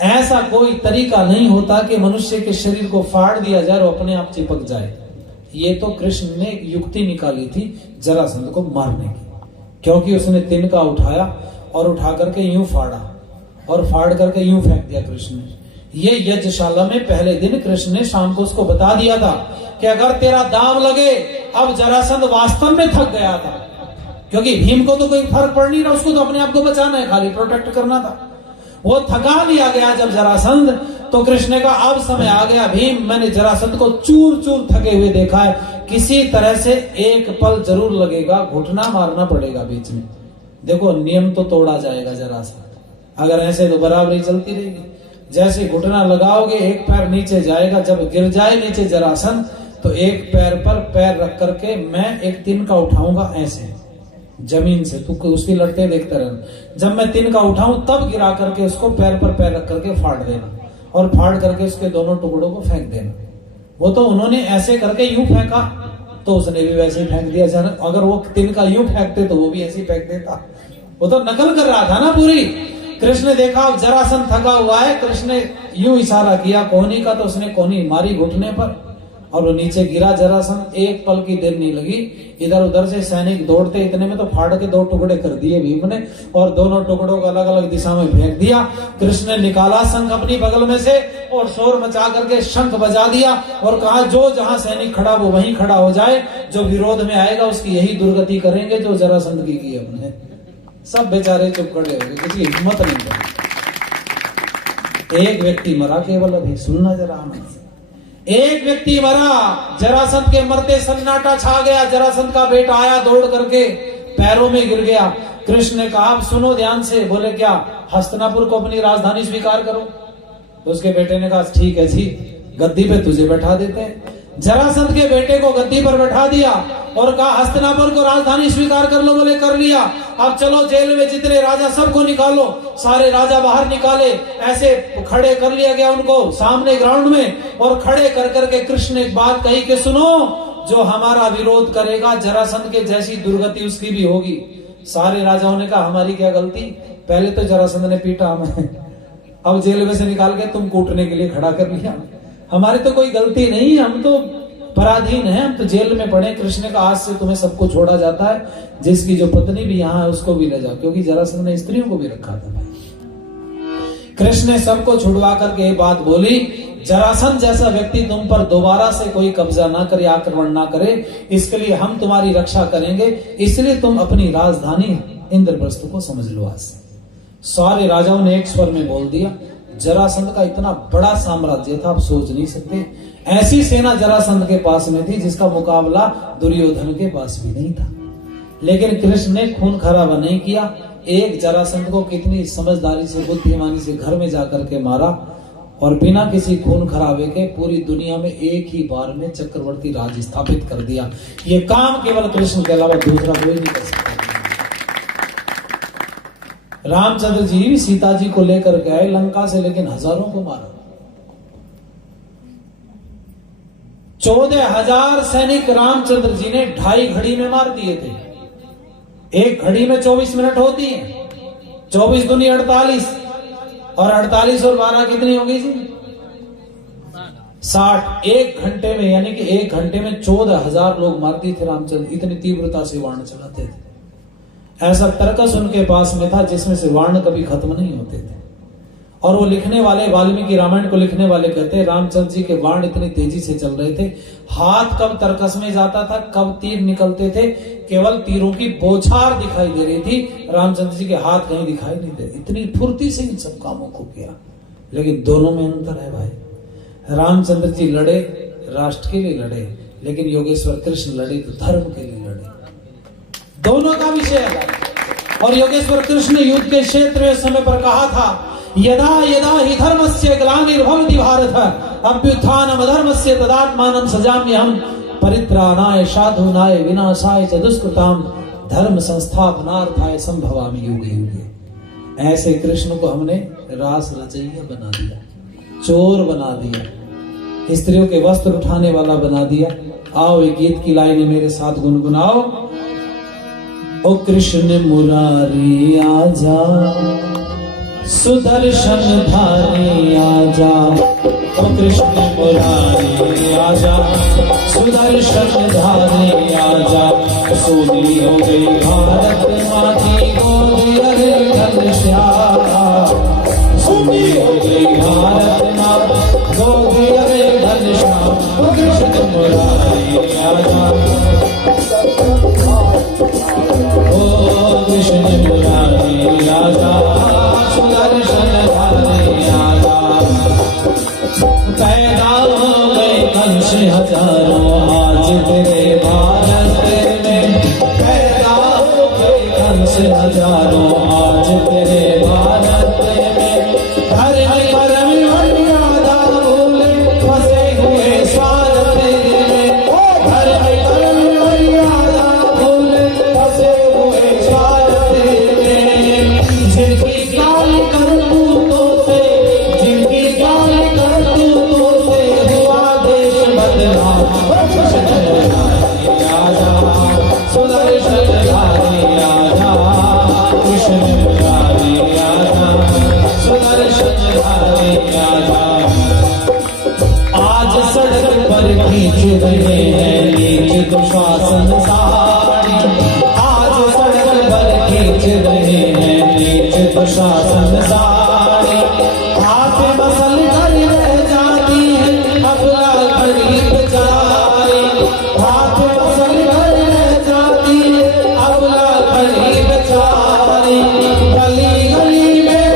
ऐसा कोई तरीका नहीं होता कि मनुष्य के शरीर को फाड़ दिया जाए और अपने आप चिपक जाए। ये तो कृष्ण ने एक युक्ति निकाली थी जरासंध को मारने की, क्योंकि उसने तिनका उठाया और उठा करके यूं फाड़ा और फाड़ करके यूं फेंक दिया कृष्ण ने। ये यज्ञशाला में पहले दिन कृष्ण ने शाम को उसको बता दिया था कि अगर तेरा दाम लगे। अब जरासंध वास्तव में थक गया था, क्योंकि भीम को तो कोई फर्क पड़ नहीं रहा, उसको तो अपने आप को बचाना है, खाली प्रोटेक्ट करना था। वो थका लिया गया जब जरासंध, तो कृष्ण ने कहा अब समय आ गया भीम, मैंने जरासंध को चूर चूर थके हुए देखा है, किसी तरह से एक पल जरूर लगेगा, घुटना मारना पड़ेगा बीच में। देखो नियम तो तोड़ा जाएगा जरासंध, अगर ऐसे तो बराबरी चलती रहेगी। जैसे घुटना लगाओगे एक पैर नीचे जाएगा, जब गिर जाए नीचे जरासंध तो एक पैर पर पैर रख करके मैं एक तिनका उठाऊंगा ऐसे जमीन से, तू उसकी लड़ते देखते रहना। जब मैं तिनका उठाऊं तब गिरा करके उसको पैर पर पैर रख करके फाड़ देना और फाड़ करके उसके दोनों टुकड़ों को फेंक देना। वो तो उन्होंने ऐसे करके यूं फेंका तो उसने भी वैसे ही फेंक दिया। अगर वो तिनका यूं फेंकते तो वो भी ऐसे ही फेंक देता। वो तो नकल कर रहा था ना पूरी। कृष्ण ने देखा अब जरासंध थका हुआ है, कृष्ण ने यूं इशारा किया कोहनी का, तो उसने कोहनी मारी घुटने पर और वो नीचे गिरा जरासंध। एक पल की देर नहीं लगी, इधर उधर से सैनिक दौड़ते, इतने में तो फाड़ के 2 टुकड़े कर दिए भीम ने और दोनों टुकड़ों को अलग अलग दिशा में फेंक दिया। कृष्ण ने निकाला शंख अपनी बगल में से और शोर मचा करके शंख बजा दिया और कहा जो जहां सैनिक खड़ा वो वहीं खड़ा हो जाए, जो विरोध में आएगा उसकी यही दुर्गति करेंगे जो जरासंध की हमने। सब बेचारे चुप खड़े हो गए, किसी हिम्मत नहीं करी। एक व्यक्ति मरा केवल, अभी सुनना जरा आनंद से। एक व्यक्ति मरा, जरासंध के मरते सन्नाटा छा गया। जरासंध का बेटा आया दौड़ करके, पैरों में गिर गया। कृष्ण ने कहा अब सुनो ध्यान से। बोले क्या? हस्तिनापुर को अपनी राजधानी स्वीकार करो। तो उसके बेटे ने कहा ठीक है जी, गद्दी पे तुझे बैठा देते हैं। जरासंध के बेटे को गद्दी पर बैठा दिया और कहा हस्तिनापुर को राजधानी स्वीकार कर लो। बोले कर लिया। अब चलो जेल में जितने राजा सबको निकालो। सारे राजा बाहर निकाले, ऐसे खड़े कर लिया गया उनको सामने ग्राउंड में और खड़े कर करके कृष्ण ने एक बात कही कि सुनो, जो हमारा विरोध करेगा जरासंध के जैसी दुर्गति उसकी भी होगी। सारे राजाओं ने कहा हमारी क्या गलती, पहले तो जरासंध ने पीटा हमें, अब जेल में से निकाल के तुम कूटने के लिए खड़ा कर लिया। हमारी तो कोई गलती नहीं है, हम तो पराधीन हैं, हम तो जेल में पड़े। कृष्ण ने कहा आज से तुम्हें सबको छोड़ा जाता है, जिसकी जो पत्नी भी यहाँ है उसको भी ले जाओ, क्योंकि जरासंध ने स्त्रियों को भी रखा था। कृष्ण ने सबको छुड़वा करके ये बात बोली, जरासंध जैसा व्यक्ति तुम पर दोबारा से कोई कब्जा ना करे, आक्रमण ना करे, इसके लिए हम तुम्हारी रक्षा करेंगे। इसलिए तुम अपनी राजधानी इंद्रप्रस्थ को समझ लो आज से। सारे राजाओं ने एक स्वर में बोल दिया। जरासंध का इतना बड़ा साम्राज्य था, आप सोच नहीं सकते। ऐसी सेना जरासंध के पास में थी जिसका मुकाबला दुर्योधन के पास भी नहीं था। लेकिन कृष्ण ने खून खराबा नहीं किया। एक जरासंध को कितनी समझदारी से, बुद्धिमानी से घर में जाकर के मारा और बिना किसी खून खराबे के पूरी दुनिया में एक ही बार में चक्रवर्ती राज स्थापित कर दिया। ये काम केवल कृष्ण के अलावा दूसरा कोई नहीं कर सकता। रामचंद्र जी भी सीता जी को लेकर गए लंका से, लेकिन हजारों को मारा। 14,000 सैनिक रामचंद्र जी ने 2.5 घड़ी में मार दिए थे। एक घड़ी में 24 मिनट होती है, 24 दूनी 48 और 48 और 12 कितनी हो गई जी? 60। एक घंटे में, यानी कि एक घंटे में 14,000 लोग मार दिए थे रामचंद्र। इतनी तीव्रता से बाण चलाते थे। ऐसा तर्कस उनके पास में था जिसमें से बाण कभी खत्म नहीं होते थे। और वो लिखने वाले, वाल्मीकि रामायण को लिखने वाले कहते हैं रामचंद्र जी के बाण इतनी तेजी से चल रहे थे, हाथ कब तर्कस में जाता था, कब तीर निकलते थे, केवल तीरों की बौछार दिखाई दे रही थी, रामचंद्र जी के हाथ कहीं दिखाई नहीं दे। इतनी फुर्ती से इन सब कामों को किया। लेकिन दोनों में अंतर है भाई। रामचंद्र जी लड़े, राष्ट्र के लिए लड़े, लेकिन योगेश्वर कृष्ण लड़े तो धर्म के लिए लड़े। दोनों का विषय है। और योगेश्वर कृष्ण ने युद्ध के क्षेत्र में समय पर कहा था, यदा यदा हि धर्मस्य ग्लानिर्भवति भारत अभ्युत्थानम् अधर्मस्य तदात्मानं सजाम्यहम् परित्राणाय साधूनाय विनाशाय च दुष्कृताम् धर्म संस्थापनार्थाय संभवामि युगे युगे। ऐसे कृष्ण को हमने रास रचैया बना दिया, चोर बना दिया, स्त्रियों के वस्त्र उठाने वाला बना दिया। आओ एक गीत की लाइन मेरे साथ गुनगुनाओ। ओ कृष्ण मुरारी आजा, सुदर्शन धारी आजा, ओ कृष्ण मुरारी आजा, सुदर्शन धारी आजा। सोनी हो गई भारत माँ की गोद, अरे घनश्याम। सोनी हो गई भारत माँ गोद, अरे घनश्याम। ओ कृष्ण मुरारी आजा, ओ कृष्ण मुरारी आजा, सुदर्शन धारी आजा। पैदा हो गए कंस हजारों आज तेरे भारत में, पैदा हो गए कंस हजारों आज तेरे भारत में। धर्म कर्म मर्यादा भूले फंसे हुए स्वार्थ में, धर्म कर्म मर्यादा भूले फंसे हुए स्वार्थ में। जिनकी गाल करतूतों से, जिनकी गाल करतूतों से हुआ देश बदला। सुदर्शन धारी आजा, कृष्ण मुरारी आजा, सुदर्शन धारी आजा। आज सड़क पर खींच रहे हैं नीच दुशासन साड़ी, आज सड़क पर खींच रहे हैं नीच दुशासन साड़ी। हाथ मसल कर रह जाती है अबला गरीब बेचारी, हाथ मसल कर रह जाती है अबला गरीब बेचारी। गली गली में,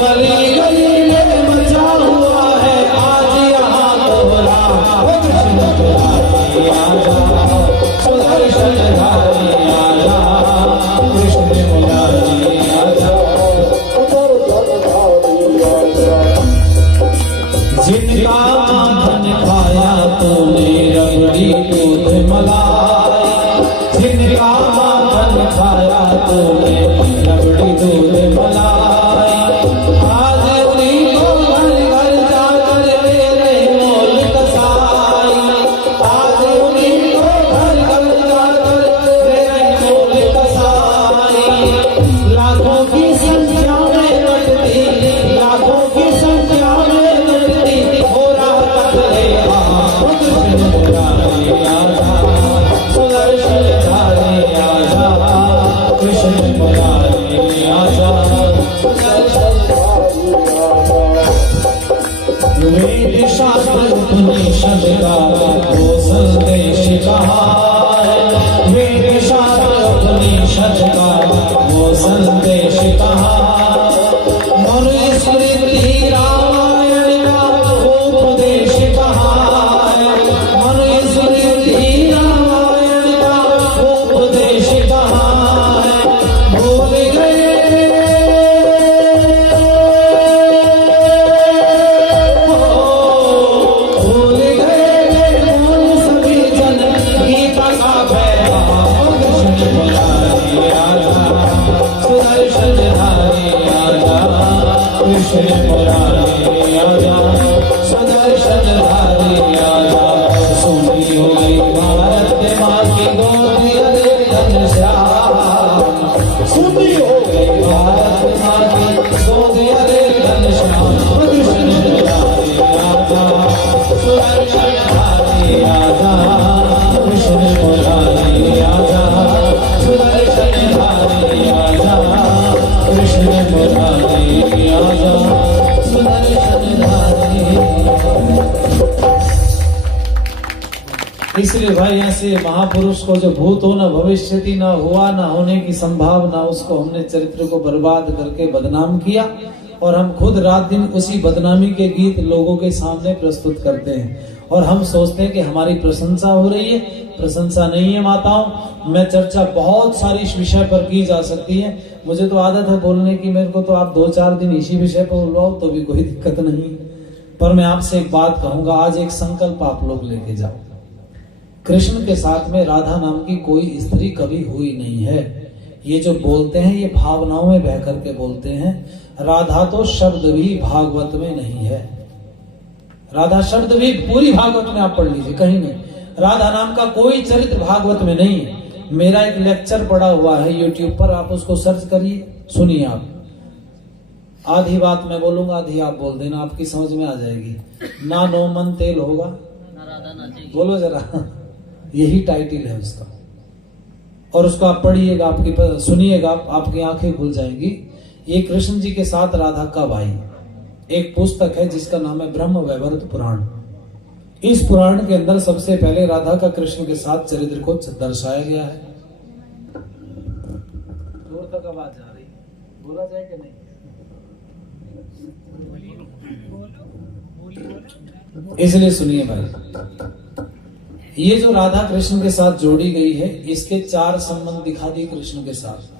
गली गली में मचा हुआ है आज यहाँ कोहरा। कृष्ण मुरारी आजा, सुदर्शन धारी आजा, कृष्ण मुरारी आजा। जिनका माखन खाया तूने रबड़ी दूध मलाई, जिनका माखन खाया तूने रबड़ी दूध मलाई। आज उन्हीं को घर घर जाकर तेरे मोल कसाई, आज उन्हीं को घर घर जाकर तेरे मोल कसाई। लाखों की संख्या में कटती, लाखों की संख्या में कटती हो रहा कटले। कृष्ण मुरारी आजा, सुदर्शन धारी आजा, कृष्ण मुरारी आजा, सुदर्शन धारी आजा। वेद शास्त्र उपनिषद का वो संदेश कहा है, वेद शास्त्र उपनिषद का वो संदेश कहा। मनुस्मृति रामायण का वो उपदेश कहा है, मनुस्मृति रामायण का वो उपदेश कहा है। भूल गए, भूल गए सभी जन गीता का पैगाम। कृष्ण मुरारी आजा, सुदर्शन धारी आजा, कृष्ण मुरारी आजा, सुदर्शन धारी आजा। सोनी हो गई भारत माँ की गोद, अरे घनश्याम। सोनी हो गई भारत माँ की गोद, अरे घनश्याम। कृष्ण मुरारी आजा, सुदर्शन धारी आजा, कृष्ण मुरारी आजा, सुदर्शन धारी आजा, कृष्ण मुरारी आजा, सुदर्शन धारी। इसलिए भाई ऐसे महापुरुष को जो भूत होना भविष्यति न हुआ न होने की संभावना, उसको हमने चरित्र को बर्बाद करके बदनाम किया। और हम खुद रात दिन उसी बदनामी के गीत लोगों के सामने प्रस्तुत करते हैं और हम सोचते हैं कि हमारी प्रशंसा हो रही है। प्रशंसा नहीं है माताओं। मैं चर्चा बहुत सारी इस विषय पर की जा सकती है, मुझे तो आदत है बोलने की। मेरे को तो आप 2-4 दिन इसी विषय पर बुलवाओ तो भी कोई दिक्कत नहीं। पर मैं आपसे एक बात कहूंगा, आज एक संकल्प आप लोग लेके जाओ। कृष्ण के साथ में राधा नाम की कोई स्त्री कभी हुई नहीं है। ये जो बोलते हैं ये भावनाओं में बह करके बोलते हैं। राधा तो शब्द भी भागवत में नहीं है। राधा शब्द भी पूरी भागवत में आप पढ़ लीजिए, कहीं नहीं। राधा नाम का कोई चरित्र भागवत में नहीं है। मेरा एक लेक्चर पड़ा हुआ है यूट्यूब पर, आप उसको सर्च करिए, सुनिए आप। आधी बात मैं बोलूंगा, आधी आप बोल देना, आपकी समझ में आ जाएगी। ना नो मन तेल होगा, बोलो जरा, यही टाइटल है उसका। और उसको आप पढ़िएगा, आपकी सुनिएगा, आपकी आंखें खुल जाएंगी। ये कृष्ण जी के साथ राधा कब आई? एक पुस्तक है जिसका नाम है ब्रह्म वैवर्त पुराण। इस पुराण के अंदर सबसे पहले राधा का कृष्ण के साथ चरित्र को दर्शाया गया है। दूर तक आवाज आ रही, बोला जाए कि नहीं? इसलिए सुनिए भाई, ये जो राधा कृष्ण के साथ जोड़ी गई है, इसके 4 संबंध दिखा दिए कृष्ण के साथ।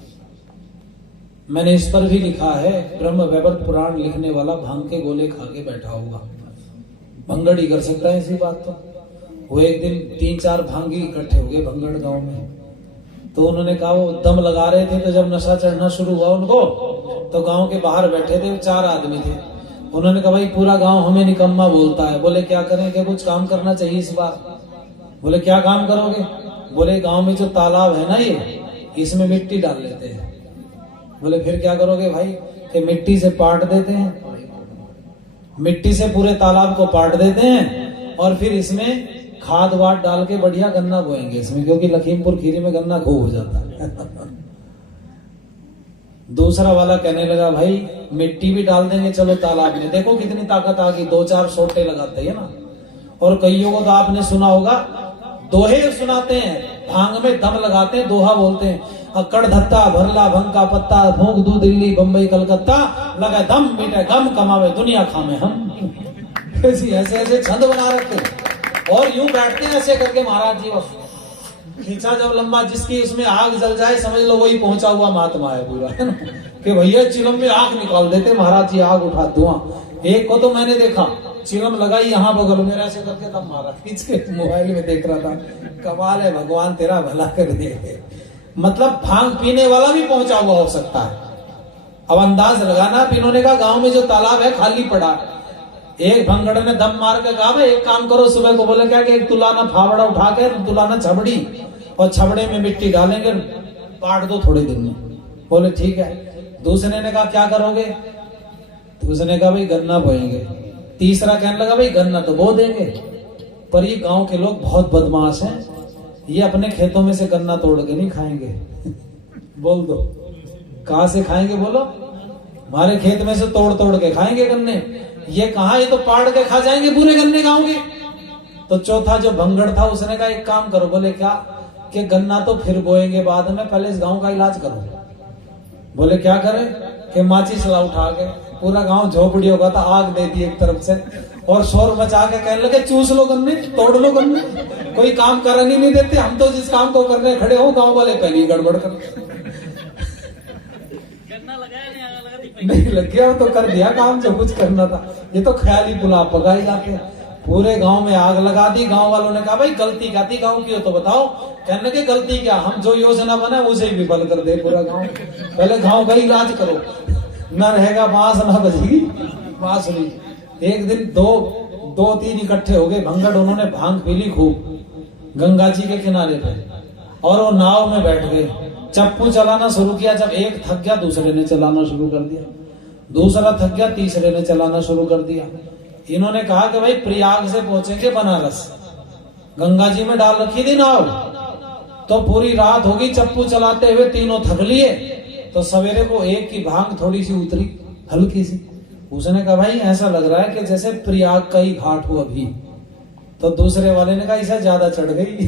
मैंने इस पर भी लिखा है, ब्रह्म वैवर्त पुराण लिखने वाला भांग के गोले खा के बैठा होगा, भंगड़ ही कर सकता है इसी बात। तो वो एक दिन 3-4 भांगी इकट्ठे हो गए भंगड़ गांव में। तो उन्होंने कहा, वो दम लगा रहे थे, तो जब नशा चढ़ना शुरू हुआ उनको, तो गांव के बाहर बैठे थे 4 आदमी थे। उन्होंने कहा, भाई पूरा गांव हमें निकम्मा बोलता है। बोले क्या करें, क्या कुछ काम करना चाहिए इस बार। बोले क्या काम करोगे? बोले गांव में जो तालाब है ना, ये इसमें मिट्टी डाल लेते हैं। बोले फिर क्या करोगे भाई? कि मिट्टी से पाट देते हैं, मिट्टी से पूरे तालाब को पाट देते हैं और फिर इसमें खाद वाद डाल के बढ़िया गन्ना बोएंगे इसमें, क्योंकि लखीमपुर खीरी में गन्ना खूब हो जाता है। दूसरा वाला कहने लगा, भाई मिट्टी भी डाल देंगे चलो तालाब में, देखो कितनी ताकत आ गई, 2-4 सोटे लगाते हैं ना। और कईयों को तो आपने सुना होगा, दोहे सुनाते हैं, भांग में दम लगाते हैं, दोहा बोलते हैं, अकड़ धत्ता भरला भंग का पत्ता, भोंक दू दिल्ली बम्बई कलकत्ता, लगा दम मीठा गम कमावे दुनिया खामे हम। ऐसे ऐसे छंद बना रखते और यूं बैठते हैं ऐसे करके महाराज जी, बस खींचा जब लंबा, जिसकी उसमें आग जल जाए समझ लो वही पहुंचा हुआ महात्मा है पूरा, है ना। कि भैया चिलम में आग निकाल देते महाराज जी, आग उठा धुआं। एक को तो मैंने देखा, चिलम लगाई यहाँ बगल में, ऐसे करके दम मारा, खींच के मोबाइल में देख रहा था। कमाल है, भगवान तेरा भला कर दे। मतलब भांग पीने वाला भी पहुंचा हुआ हो सकता है। अब अंदाज लगाना, इन्होंने कहा गांव में जो तालाब है खाली पड़ा। एक भंगड़ ने दम मार के कहा, भाई एक काम करो, सुबह को बोले क्या कि एक तुलाना फावड़ा उठा के, तुलाना छबड़ी, और छबड़े में मिट्टी डालेंगे, पाट दो थोड़े दिन में। बोले ठीक है। दूसरे ने कहा क्या करोगे? तो उसने कहा भाई गन्ना बोएंगे। तीसरा कहने लगा, भाई गन्ना तो बो देंगे, पर ये गांव के लोग बहुत बदमाश हैं, ये अपने खेतों में से गन्ना तोड़ के नहीं खाएंगे। बोल दो कहां से खाएंगे? बोलो हमारे खेत में से तोड़ तोड़ के खाएंगे गन्ने। ये कहा, ये तो पाड़ के खा जाएंगे पूरे गन्ने गांव के। तो चौथा जो भंगड़ था उसने कहा एक काम करो। बोले क्या? कि गन्ना तो फिर बोएंगे बाद में, पहले इस गांव का इलाज करो। बोले क्या करें? कि माचिस ला उठा के, पूरा गांव झोपड़ी होगा था, आग दे दी एक तरफ से और शोर मचा के कहने लगे चूस लो गन्ने, तोड़ लो गन्ने, कोई काम करने नहीं देते, हम तो जिस काम को करने खड़े हो गांव वाले पहले ही गड़बड़ कर। नहीं लग गया तो कर दिया काम जो कुछ करना था। ये तो ख्याली पुलाव पकाए जाते हैं। पूरे गांव में आग लगा दी। गांव वालों ने कहा भाई गलती क्या थी गांव की हो तो बताओ। कहने लगे गलती क्या, हम जो योजना बना उसे भी विफल कर दे पूरा गांव। पहले गांव का इलाज करो, न रहेगा बांस न बजेगी बांसुरी। एक दिन दो तीन इकट्ठे हो गए भंगड़, उन्होंने भांग पी ली खूब गंगा जी के किनारे पे, और वो नाव में बैठ गए, चप्पू चलाना शुरू किया। जब एक थक गया दूसरे ने चलाना शुरू कर दिया, दूसरा थक गया तीसरे ने चलाना शुरू कर दिया। इन्होंने कहा कि भाई प्रयाग से पहुंचेंगे बनारस, गंगा जी में डाल रखी थी नाव, तो पूरी रात होगी चप्पू चलाते हुए, तीनों थक लिए। तो सवेरे को एक की भांग थोड़ी सी उतरी, हल्की सी। उसने कहा भाई ऐसा लग रहा है कि जैसे प्रयाग का ही घाट हो अभी। तो दूसरे वाले ने कहा इसे ज्यादा चढ़ गई।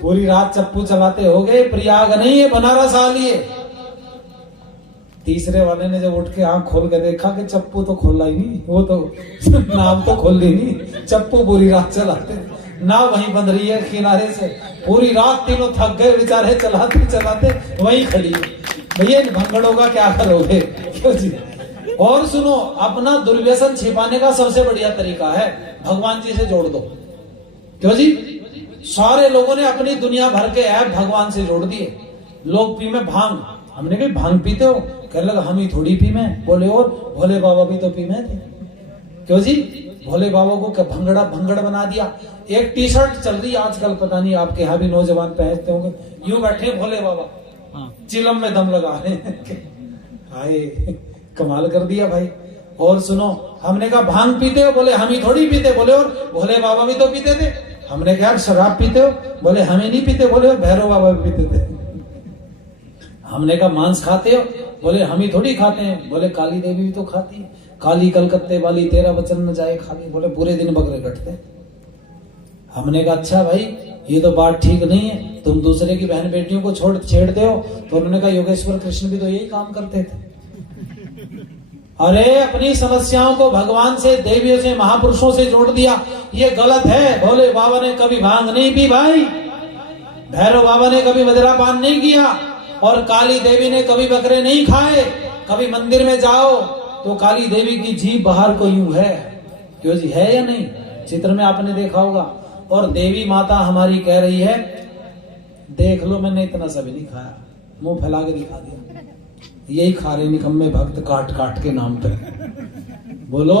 पूरी रात चप्पू चलाते हो गए, प्रयाग नहीं है बनारस आ लिए। तीसरे वाले ने जब उठ के आंख खोल के देखा कि चप्पू तो खोला ही नहीं, वो तो नाव तो खोल ली नहीं, चप्पू पूरी रात चलाते, नाव वहीं बंद रही है किनारे से। पूरी रात तीनों थक गए बेचारे, चलाते चलाते वहीं खड़ी। भैया भंगड़ों का क्या करोगे? क्यों जी? और सुनो, अपना दुर्व्यसन छिपाने का सबसे बढ़िया तरीका है भगवान जी से जोड़ दो। क्यों जी? सारे लोगों ने अपनी दुनिया भर के ऐप भगवान से जोड़ दिए। लोग पी में भांग, हमने कहा भांग पीते हो? कहने लगा हम ही थोड़ी पी में। बोले और भोले बाबा भी तो पी में थे। क्यों जी? भोले बाबा को क्या भंगड़ बना दिया। एक टी शर्ट चल रही आजकल, पता नहीं आपके यहाँ भी नौजवान पहनते होंगे, यूं बैठे भोले बाबा चिलम में दम लगा रहे। हाय कमाल कर दिया भाई। और सुनो, हमने कहा भांग पीते हो? बोले हम ही थोड़ी पीते। बोले और भोले बाबा भी तो पीते थे। हमने कहा शराब पीते हो? बोले हमें नहीं पीते। बोले और भैरव बाबा भी पीते थे। हमने कहा मांस खाते हो? बोले हम ही थोड़ी खाते हैं। बोले काली देवी भी तो खाती है। काली कलकत्ते वाली तेरा वचन न जाए खाली। बोले पूरे दिन बकरे कटते। हमने कहा अच्छा भाई ये तो बात ठीक नहीं है, तुम दूसरे की बहन बेटियों को छेड़ते हो। तो उन्होंने कहा योगेश्वर कृष्ण भी तो यही काम करते थे। अरे अपनी समस्याओं को भगवान से, देवियों से, महापुरुषों से जोड़ दिया, ये गलत है। भोले बाबा ने कभी भांग नहीं पी भाई, भैरव बाबा ने कभी मदिरापान नहीं किया, और काली देवी ने कभी बकरे नहीं खाए। कभी मंदिर में जाओ तो काली देवी की जीभ बाहर को यूं है। क्यों जी, है या नहीं? चित्र में आपने देखा होगा। और देवी माता हमारी कह रही है देख लो मैंने इतना सभी नहीं खाया, मुंह फैला के दिखा दिया। यही खा रहे निकम्मे भक्त काट काट के नाम पे। बोलो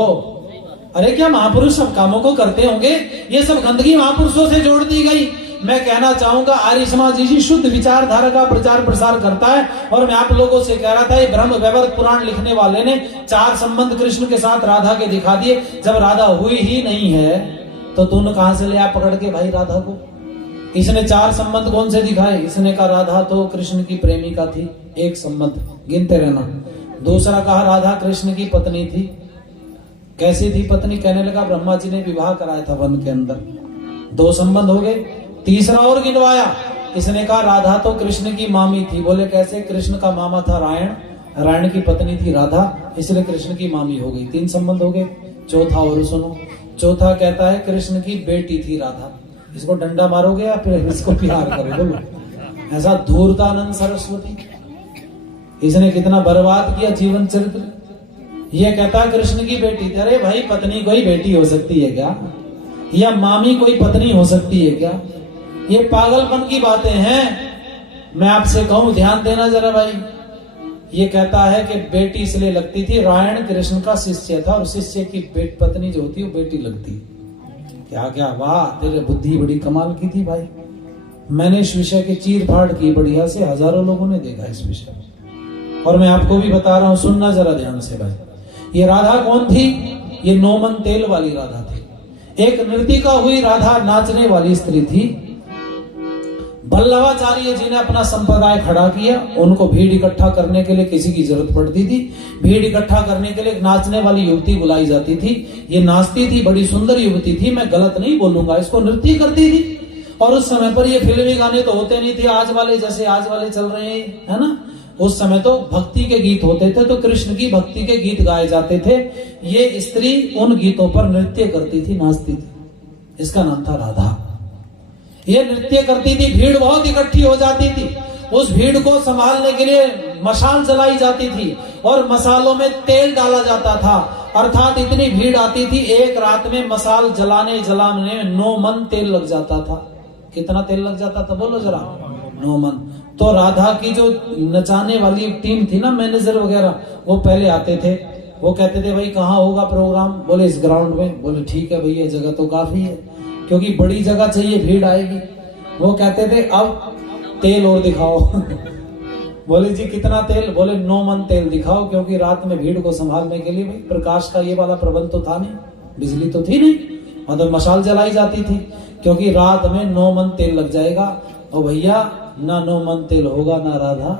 अरे क्या महापुरुष सब कामों को करते होंगे? ये सब गंदगी महापुरुषों से जोड़ दी गई। मैं कहना चाहूंगा आर्य समाज जी शुद्ध विचारधारा का प्रचार प्रसार करता है। और मैं आप लोगों से कह रहा था, ये ब्रह्म वैवर्त पुराण लिखने वाले ने 4 संबंध कृष्ण के साथ राधा के दिखा दिए। जब राधा हुई ही नहीं है तो तूने कहां से ले आप पकड़ के भाई राधा को? इसने 4 संबंध कौन से दिखाए? इसने कहा राधा तो कृष्ण की प्रेमिका थी, एक संबंध गिनते रहना। दूसरा कहा राधा कृष्ण की पत्नी थी। कैसी थी पत्नी? कहने लगा ब्रह्मा जी ने विवाह कराया था वन के अंदर। 2 संबंध हो गए। तीसरा और गिनवाया, इसने कहा राधा तो कृष्ण की मामी थी। बोले कैसे? कृष्ण का मामा था रायण, रायण की पत्नी थी राधा, इसलिए कृष्ण की मामी हो गई। 3 संबंध हो गए। चौथा और सुनो, चौथा कहता है कृष्ण की बेटी थी राधा। इसको डंडा मारोगे या फिर इसको प्यार करोगे? बोलो ऐसा धूर्तानंद सरस्वती, इसने कितना बर्बाद किया जीवन चरित्र। ये कहता है कृष्ण की बेटी थी। अरे भाई पत्नी कोई बेटी हो सकती है क्या? या मामी कोई पत्नी हो सकती है क्या? ये पागलपन की बातें हैं। मैं आपसे कहूं ध्यान देना जरा भाई। ये कहता है कि बेटी इसलिए लगती थी, रायण कृष्ण का शिष्य था और शिष्य की पत्नी जो होती है वो बेटी लगती। क्या क्या वाह, तेरे बुद्धि बड़ी कमाल की थी भाई। मैंने इस विषय की चीर फाड़ की बढ़िया से, हजारों लोगों ने देखा इस विषय। और मैं आपको भी बता रहा हूं, सुनना जरा ध्यान से भाई। ये राधा कौन थी? ये नौमन तेल वाली राधा थी। एक नृतिका हुई राधा, नाचने वाली स्त्री थी। वल्लभाचार्य जी ने अपना संप्रदाय खड़ा किया। उनको भीड़ इकट्ठा करने के लिए किसी की जरूरत पड़ती थी। भीड़ इकट्ठा करने के लिए एक नाचने वाली युवती बुलाई जाती थी। ये नाचती थी, बड़ी सुंदर युवती थी, मैं गलत नहीं बोलूंगा, इसको नृत्य करती थी। और उस समय पर ये फिल्मी गाने तो होते नहीं थे आज वाले, जैसे आज वाले चल रहे हैं, है ना। उस समय तो भक्ति के गीत होते थे, तो कृष्ण की भक्ति के गीत गाए जाते थे। ये स्त्री उन गीतों पर नृत्य करती थी, नाचती थी। इसका नाम था राधा। ये नृत्य करती थी, भीड़ बहुत इकट्ठी हो जाती थी। उस भीड़ को संभालने के लिए मशाल जलाई जाती थी और मसालों में तेल डाला जाता था। अर्थात इतनी भीड़ आती थी, एक रात में मसाल जलाने में 9 मन तेल लग जाता था। कितना तेल लग जाता था बोलो जरा? 9 मन। तो राधा की जो नचाने वाली टीम थी ना, मैनेजर वगैरह, वो पहले आते थे। वो कहते थे भाई कहाँ होगा प्रोग्राम? बोले इस ग्राउंड में। बोले ठीक है भैया, जगह तो काफी है, क्योंकि बड़ी जगह चाहिए, भीड़ आएगी। वो कहते थे अब तेल और दिखाओ। बोले जी कितना तेल? बोले 9 मन तेल दिखाओ, क्योंकि रात में भीड़ को संभालने के लिए भाई प्रकाश का ये वाला प्रबंध तो था नहीं, बिजली तो थी नहीं, मतलब मशाल जलाई जाती थी, क्योंकि रात में 9 मन तेल लग जाएगा। और भैया ना 9 मन तेल होगा ना राधा,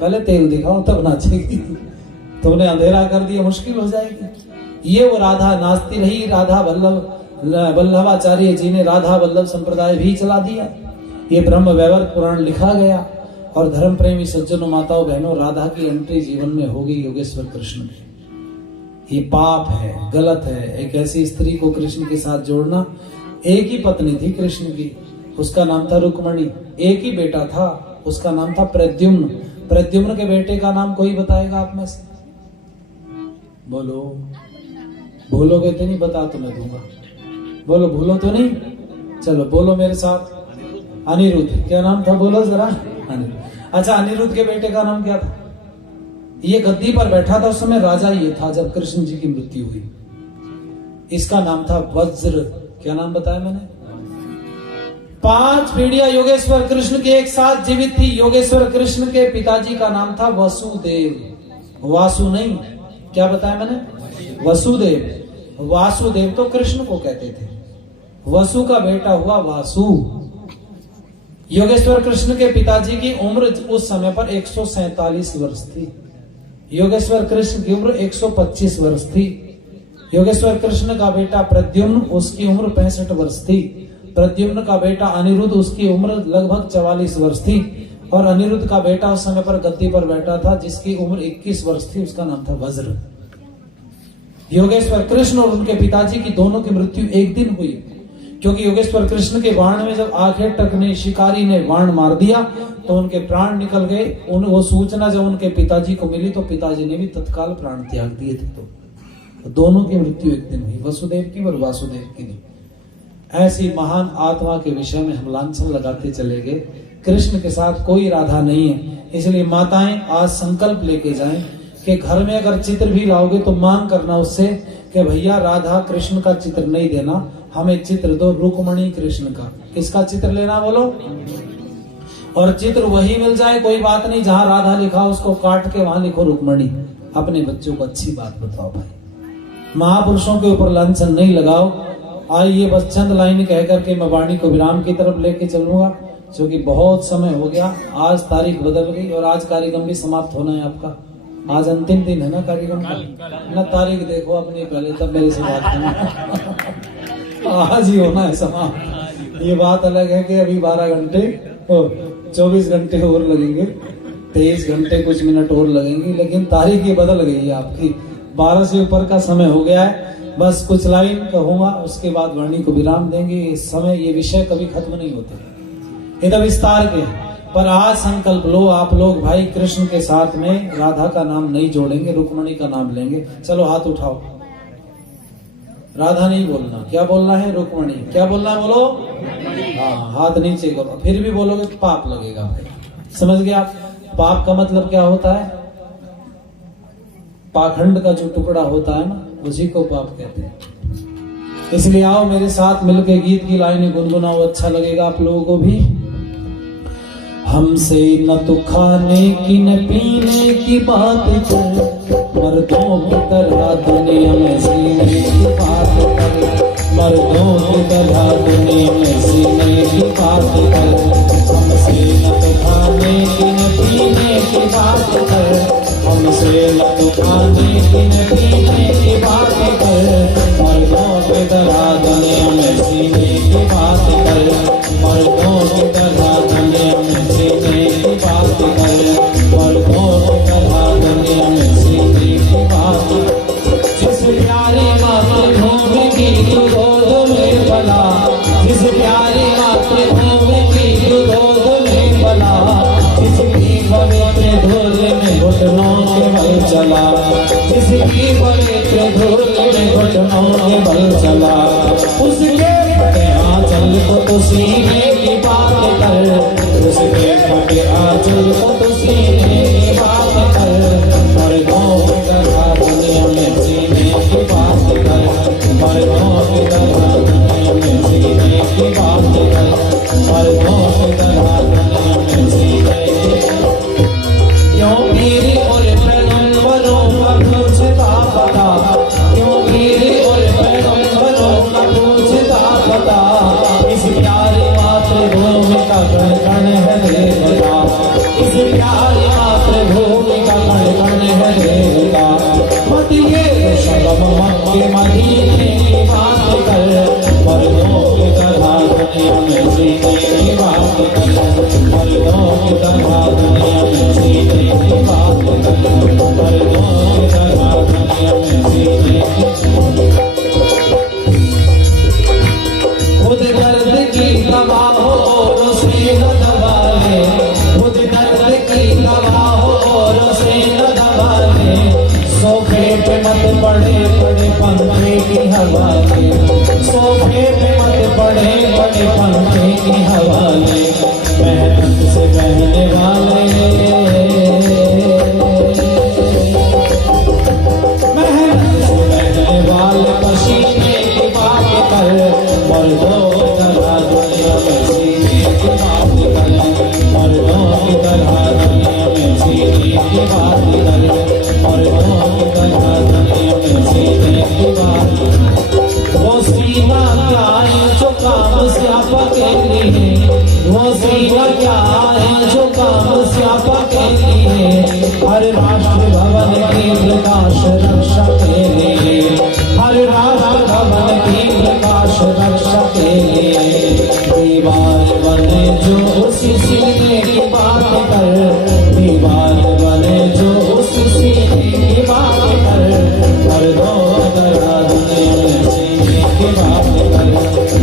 पहले तेल दिखाओ तब नाचेगी। तुमने अंधेरा कर दिया, मुश्किल हो जाएगी। ये वो राधा नाचती रही। राधा वल्लभाचार्य जी ने राधा वल्लभ संप्रदाय भी चला दिया। ये ब्रह्म वैवर्त पुराण लिखा गया। और धर्म प्रेमी सज्जनों, माताओं, बहनों, राधा की एंट्री जीवन में होगी योगेश्वर कृष्ण में। ये पाप है, गलत है। एक ऐसी स्त्री को कृष्ण के साथ जोड़ना। एक ही पत्नी थी कृष्ण की, उसका नाम था रुक्मणी। एक ही बेटा था, उसका नाम था प्रद्युम्न। प्रद्युम्न के बेटे का नाम कोई बताएगा आप में से? बोलो, भूलोगे तो नहीं? बता तो मैं दूंगा। बोलो, भूलो तो नहीं? चलो बोलो मेरे साथ, अनिरुद्ध। क्या नाम था बोलो जरा? अनिरुद्ध। अच्छा, अनिरुद्ध के बेटे का नाम क्या था? ये गद्दी पर बैठा था उस समय, राजा ये था जब कृष्ण जी की मृत्यु हुई। इसका नाम था वज्र। क्या नाम बताया मैंने? 5 पीढ़ियां योगेश्वर कृष्ण के एक साथ जीवित थी। योगेश्वर कृष्ण के पिताजी का नाम था वसुदेव। वासु नहीं, क्या बताया मैंने? वसुदेव। वासुदेव तो कृष्ण को कहते थे, वसु का बेटा हुआ वासु। योगेश्वर कृष्ण के पिताजी की उम्र उस समय पर 147 वर्ष थी। योगेश्वर कृष्ण की उम्र 125 वर्ष थी। योगेश्वर कृष्ण का बेटा प्रद्युम्न, उसकी उम्र 65 वर्ष थी। प्रद्युम्न का बेटा अनिरुद्ध, उसकी उम्र लगभग 44 वर्ष थी। और अनिरुद्ध का बेटा उस समय पर गद्दी पर बैठा था, जिसकी उम्र 21 वर्ष थी, उसका नाम था वज्र। योगेश्वर कृष्ण और उनके पिताजी की दोनों की मृत्यु एक दिन हुई, क्योंकि योगेश्वर कृष्ण के बाण में जब आखेटक ने, शिकारी ने बाण मार दिया तो उनके प्राण निकल गए। वो सूचना जब उनके पिताजी को मिली तो पिताजी ने भी तत्काल प्राण त्याग दिए थे। तो दोनों की मृत्यु एक दिन हुई, वसुदेव की और वासुदेव की नहीं। ऐसी महान आत्मा के विषय में हम लांछन लगाते चले गए। कृष्ण के साथ कोई राधा नहीं है, इसलिए माताएं आज संकल्प लेके जाएं कि घर में अगर चित्र भी लाओगे तो मांग करना उससे कि भैया राधा कृष्ण का चित्र नहीं देना, हमें चित्र दो रुक्मणी कृष्ण का। किसका चित्र लेना बोलो? और चित्र वही मिल जाए कोई बात नहीं, जहां राधा लिखा उसको काट के वहां लिखो रुक्मणी। अपने बच्चों को अच्छी बात बताओ भाई, महापुरुषों के ऊपर लांछन नहीं लगाओ। आइए बस चंद लाइन कह करके मैं वाणी को विराम की तरफ लेके चलूंगा, क्योंकि बहुत समय हो गया। आज तारीख बदल गई और आज कार्यक्रम भी समाप्त होना है आपका। आज अंतिम दिन है ना कार्यक्रम का? ना तारीख देखो अपनी पहले, तब मेरे से बात करना। आज ही होना है समाप्त। ये बात अलग है कि अभी 12 घंटे 24 घंटे और लगेंगे, 23 घंटे कुछ मिनट और लगेंगे, लेकिन तारीख ये बदल गई है आपकी। 12 से ऊपर का समय हो गया है। बस कुछ लाइन कहूंगा, उसके बाद वाणी को विराम देंगे। इस समय ये विषय कभी खत्म नहीं होते, इधर विस्तार के। पर आज संकल्प लो आप लोग भाई, कृष्ण के साथ में राधा का नाम नहीं जोड़ेंगे, रुक्मणी का नाम लेंगे। चलो हाथ उठाओ। राधा नहीं बोलना, क्या बोलना है? रुक्मणी। क्या बोलना है बोलो? हाँ, हाथ नीचे करो। फिर भी बोलोगे तो पाप लगेगा भाई, समझ गया? पाप का मतलब क्या होता है? पाखंड का जो टुकड़ा होता है ना, उसी को पाप कहते हैं। इसलिए आओ मेरे साथ मिलके गीत की लाइनें गुनगुनाओ, अच्छा लगेगा आप लोगों को भी। हमसे न तो खाने की न पीने की बात कर, मर्दों की तरह दुनिया में सीने की बात कर, मर्दों की तरह दुनिया में सीने की बात कर। हमसे न तो खाने की न पीने की बात कर, हमसे न तो खाने की न पीने की बात कर, मर्दों की तरह दुनिया में सीने की बात कर, मर्दों की तरह दुनिया में सीने की बात कर, मर्दों की तरह दुनिया में सीने की बात कर। जिस प्यारी मातृभूमि की तू गोद में पला, जिस प्यारी मातृभूमि की तू गोद में पला, जिसकी पवित्र धूल में घुटनों के बल चला, जिसकी पवित्र धूल में घुटनों के बल चला, उसके फटे आंचल को तो सीने की बात कर, उसके फटे आंचल को तो सीने की बात कर, मर्दों की तरह दुनिया में सीने की बात कर, मर्दों की तरह दुनिया में सीने की बात कर, मर्दों की तरह दुनिया में सीने की बात कर। क्यों मेरी और पैगंबरों का पूछता पता, क्यों मेरी और पैगंबरों का पूछता पता, इस प्यारी मातृभूमि का कण कण है देवता, इस प्यारी मातृभूमि का कण कण है देवता। मत ये शर्म मक्के मदीने की बात कर, मर्दों की तरह दुनिया में सीने की बात कर, मर्दों की तरह दुनिया में सीने की बात कर, मर्दों की तरह दुनिया में सीने की बात कर। खुद दर्द की दवा हो और उसे न दबा ले, खुद दर्द की दवा हो और उसे न दबा ले, सोफे पे मत पड़े पड़े पंखे की हवा के, सोफे पे मत पड़े पड़े के लिए, हर राष्ट्र भवन की प्रकाश रक्षा के लिए, हर राष्ट्र भवन की प्रकाश रक्षा के लिए। दीवार बने जो उसी सीने की बात कर, दीवार बने जो उसी सीने की बात कर, हर दौर दरा दुनिया में सीने की बात कर,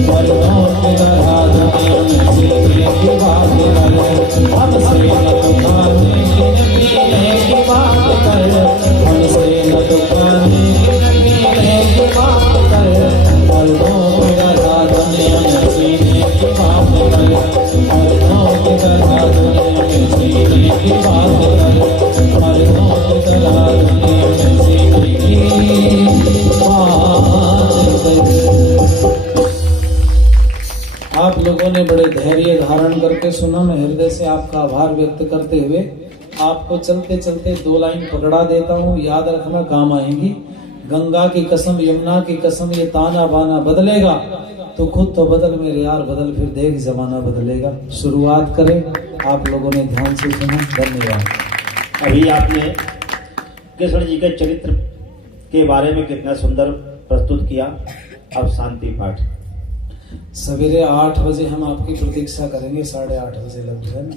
हर दौर दरा दुनिया में सीने की बात कर। हमसे न तो खाने की न पीने की बात कर, हमसे न तो खाने की न पीने की बात कर, हर दौर दरा दुनिया में सीने की बात कर, हर दौर दरा दुनिया में सीने की बात कर, हर दौर दरा दुनिया में सीने की बात कर। आप लोगों ने बड़े धैर्य धारण करके सुना। मैं हृदय से आपका आभार व्यक्त करते हुए आपको चलते चलते 2 लाइन पकड़ा देता हूँ, याद रखना, काम आएंगी। गंगा की कसम, यमुना की कसम, ये ताना बाना बदलेगा तो खुद तो बदल मेरे यार, बदल फिर देख जमाना बदलेगा। शुरुआत करें, आप लोगों ने ध्यान से सुना। धन्यवाद। अभी आपने कृष्ण जी के चरित्र के बारे में कितना सुंदर प्रस्तुत किया। अब शांति पाठ। सवेरे 8 बजे हम आपकी प्रतीक्षा करेंगे, 8:30 बजे लगभग है ना।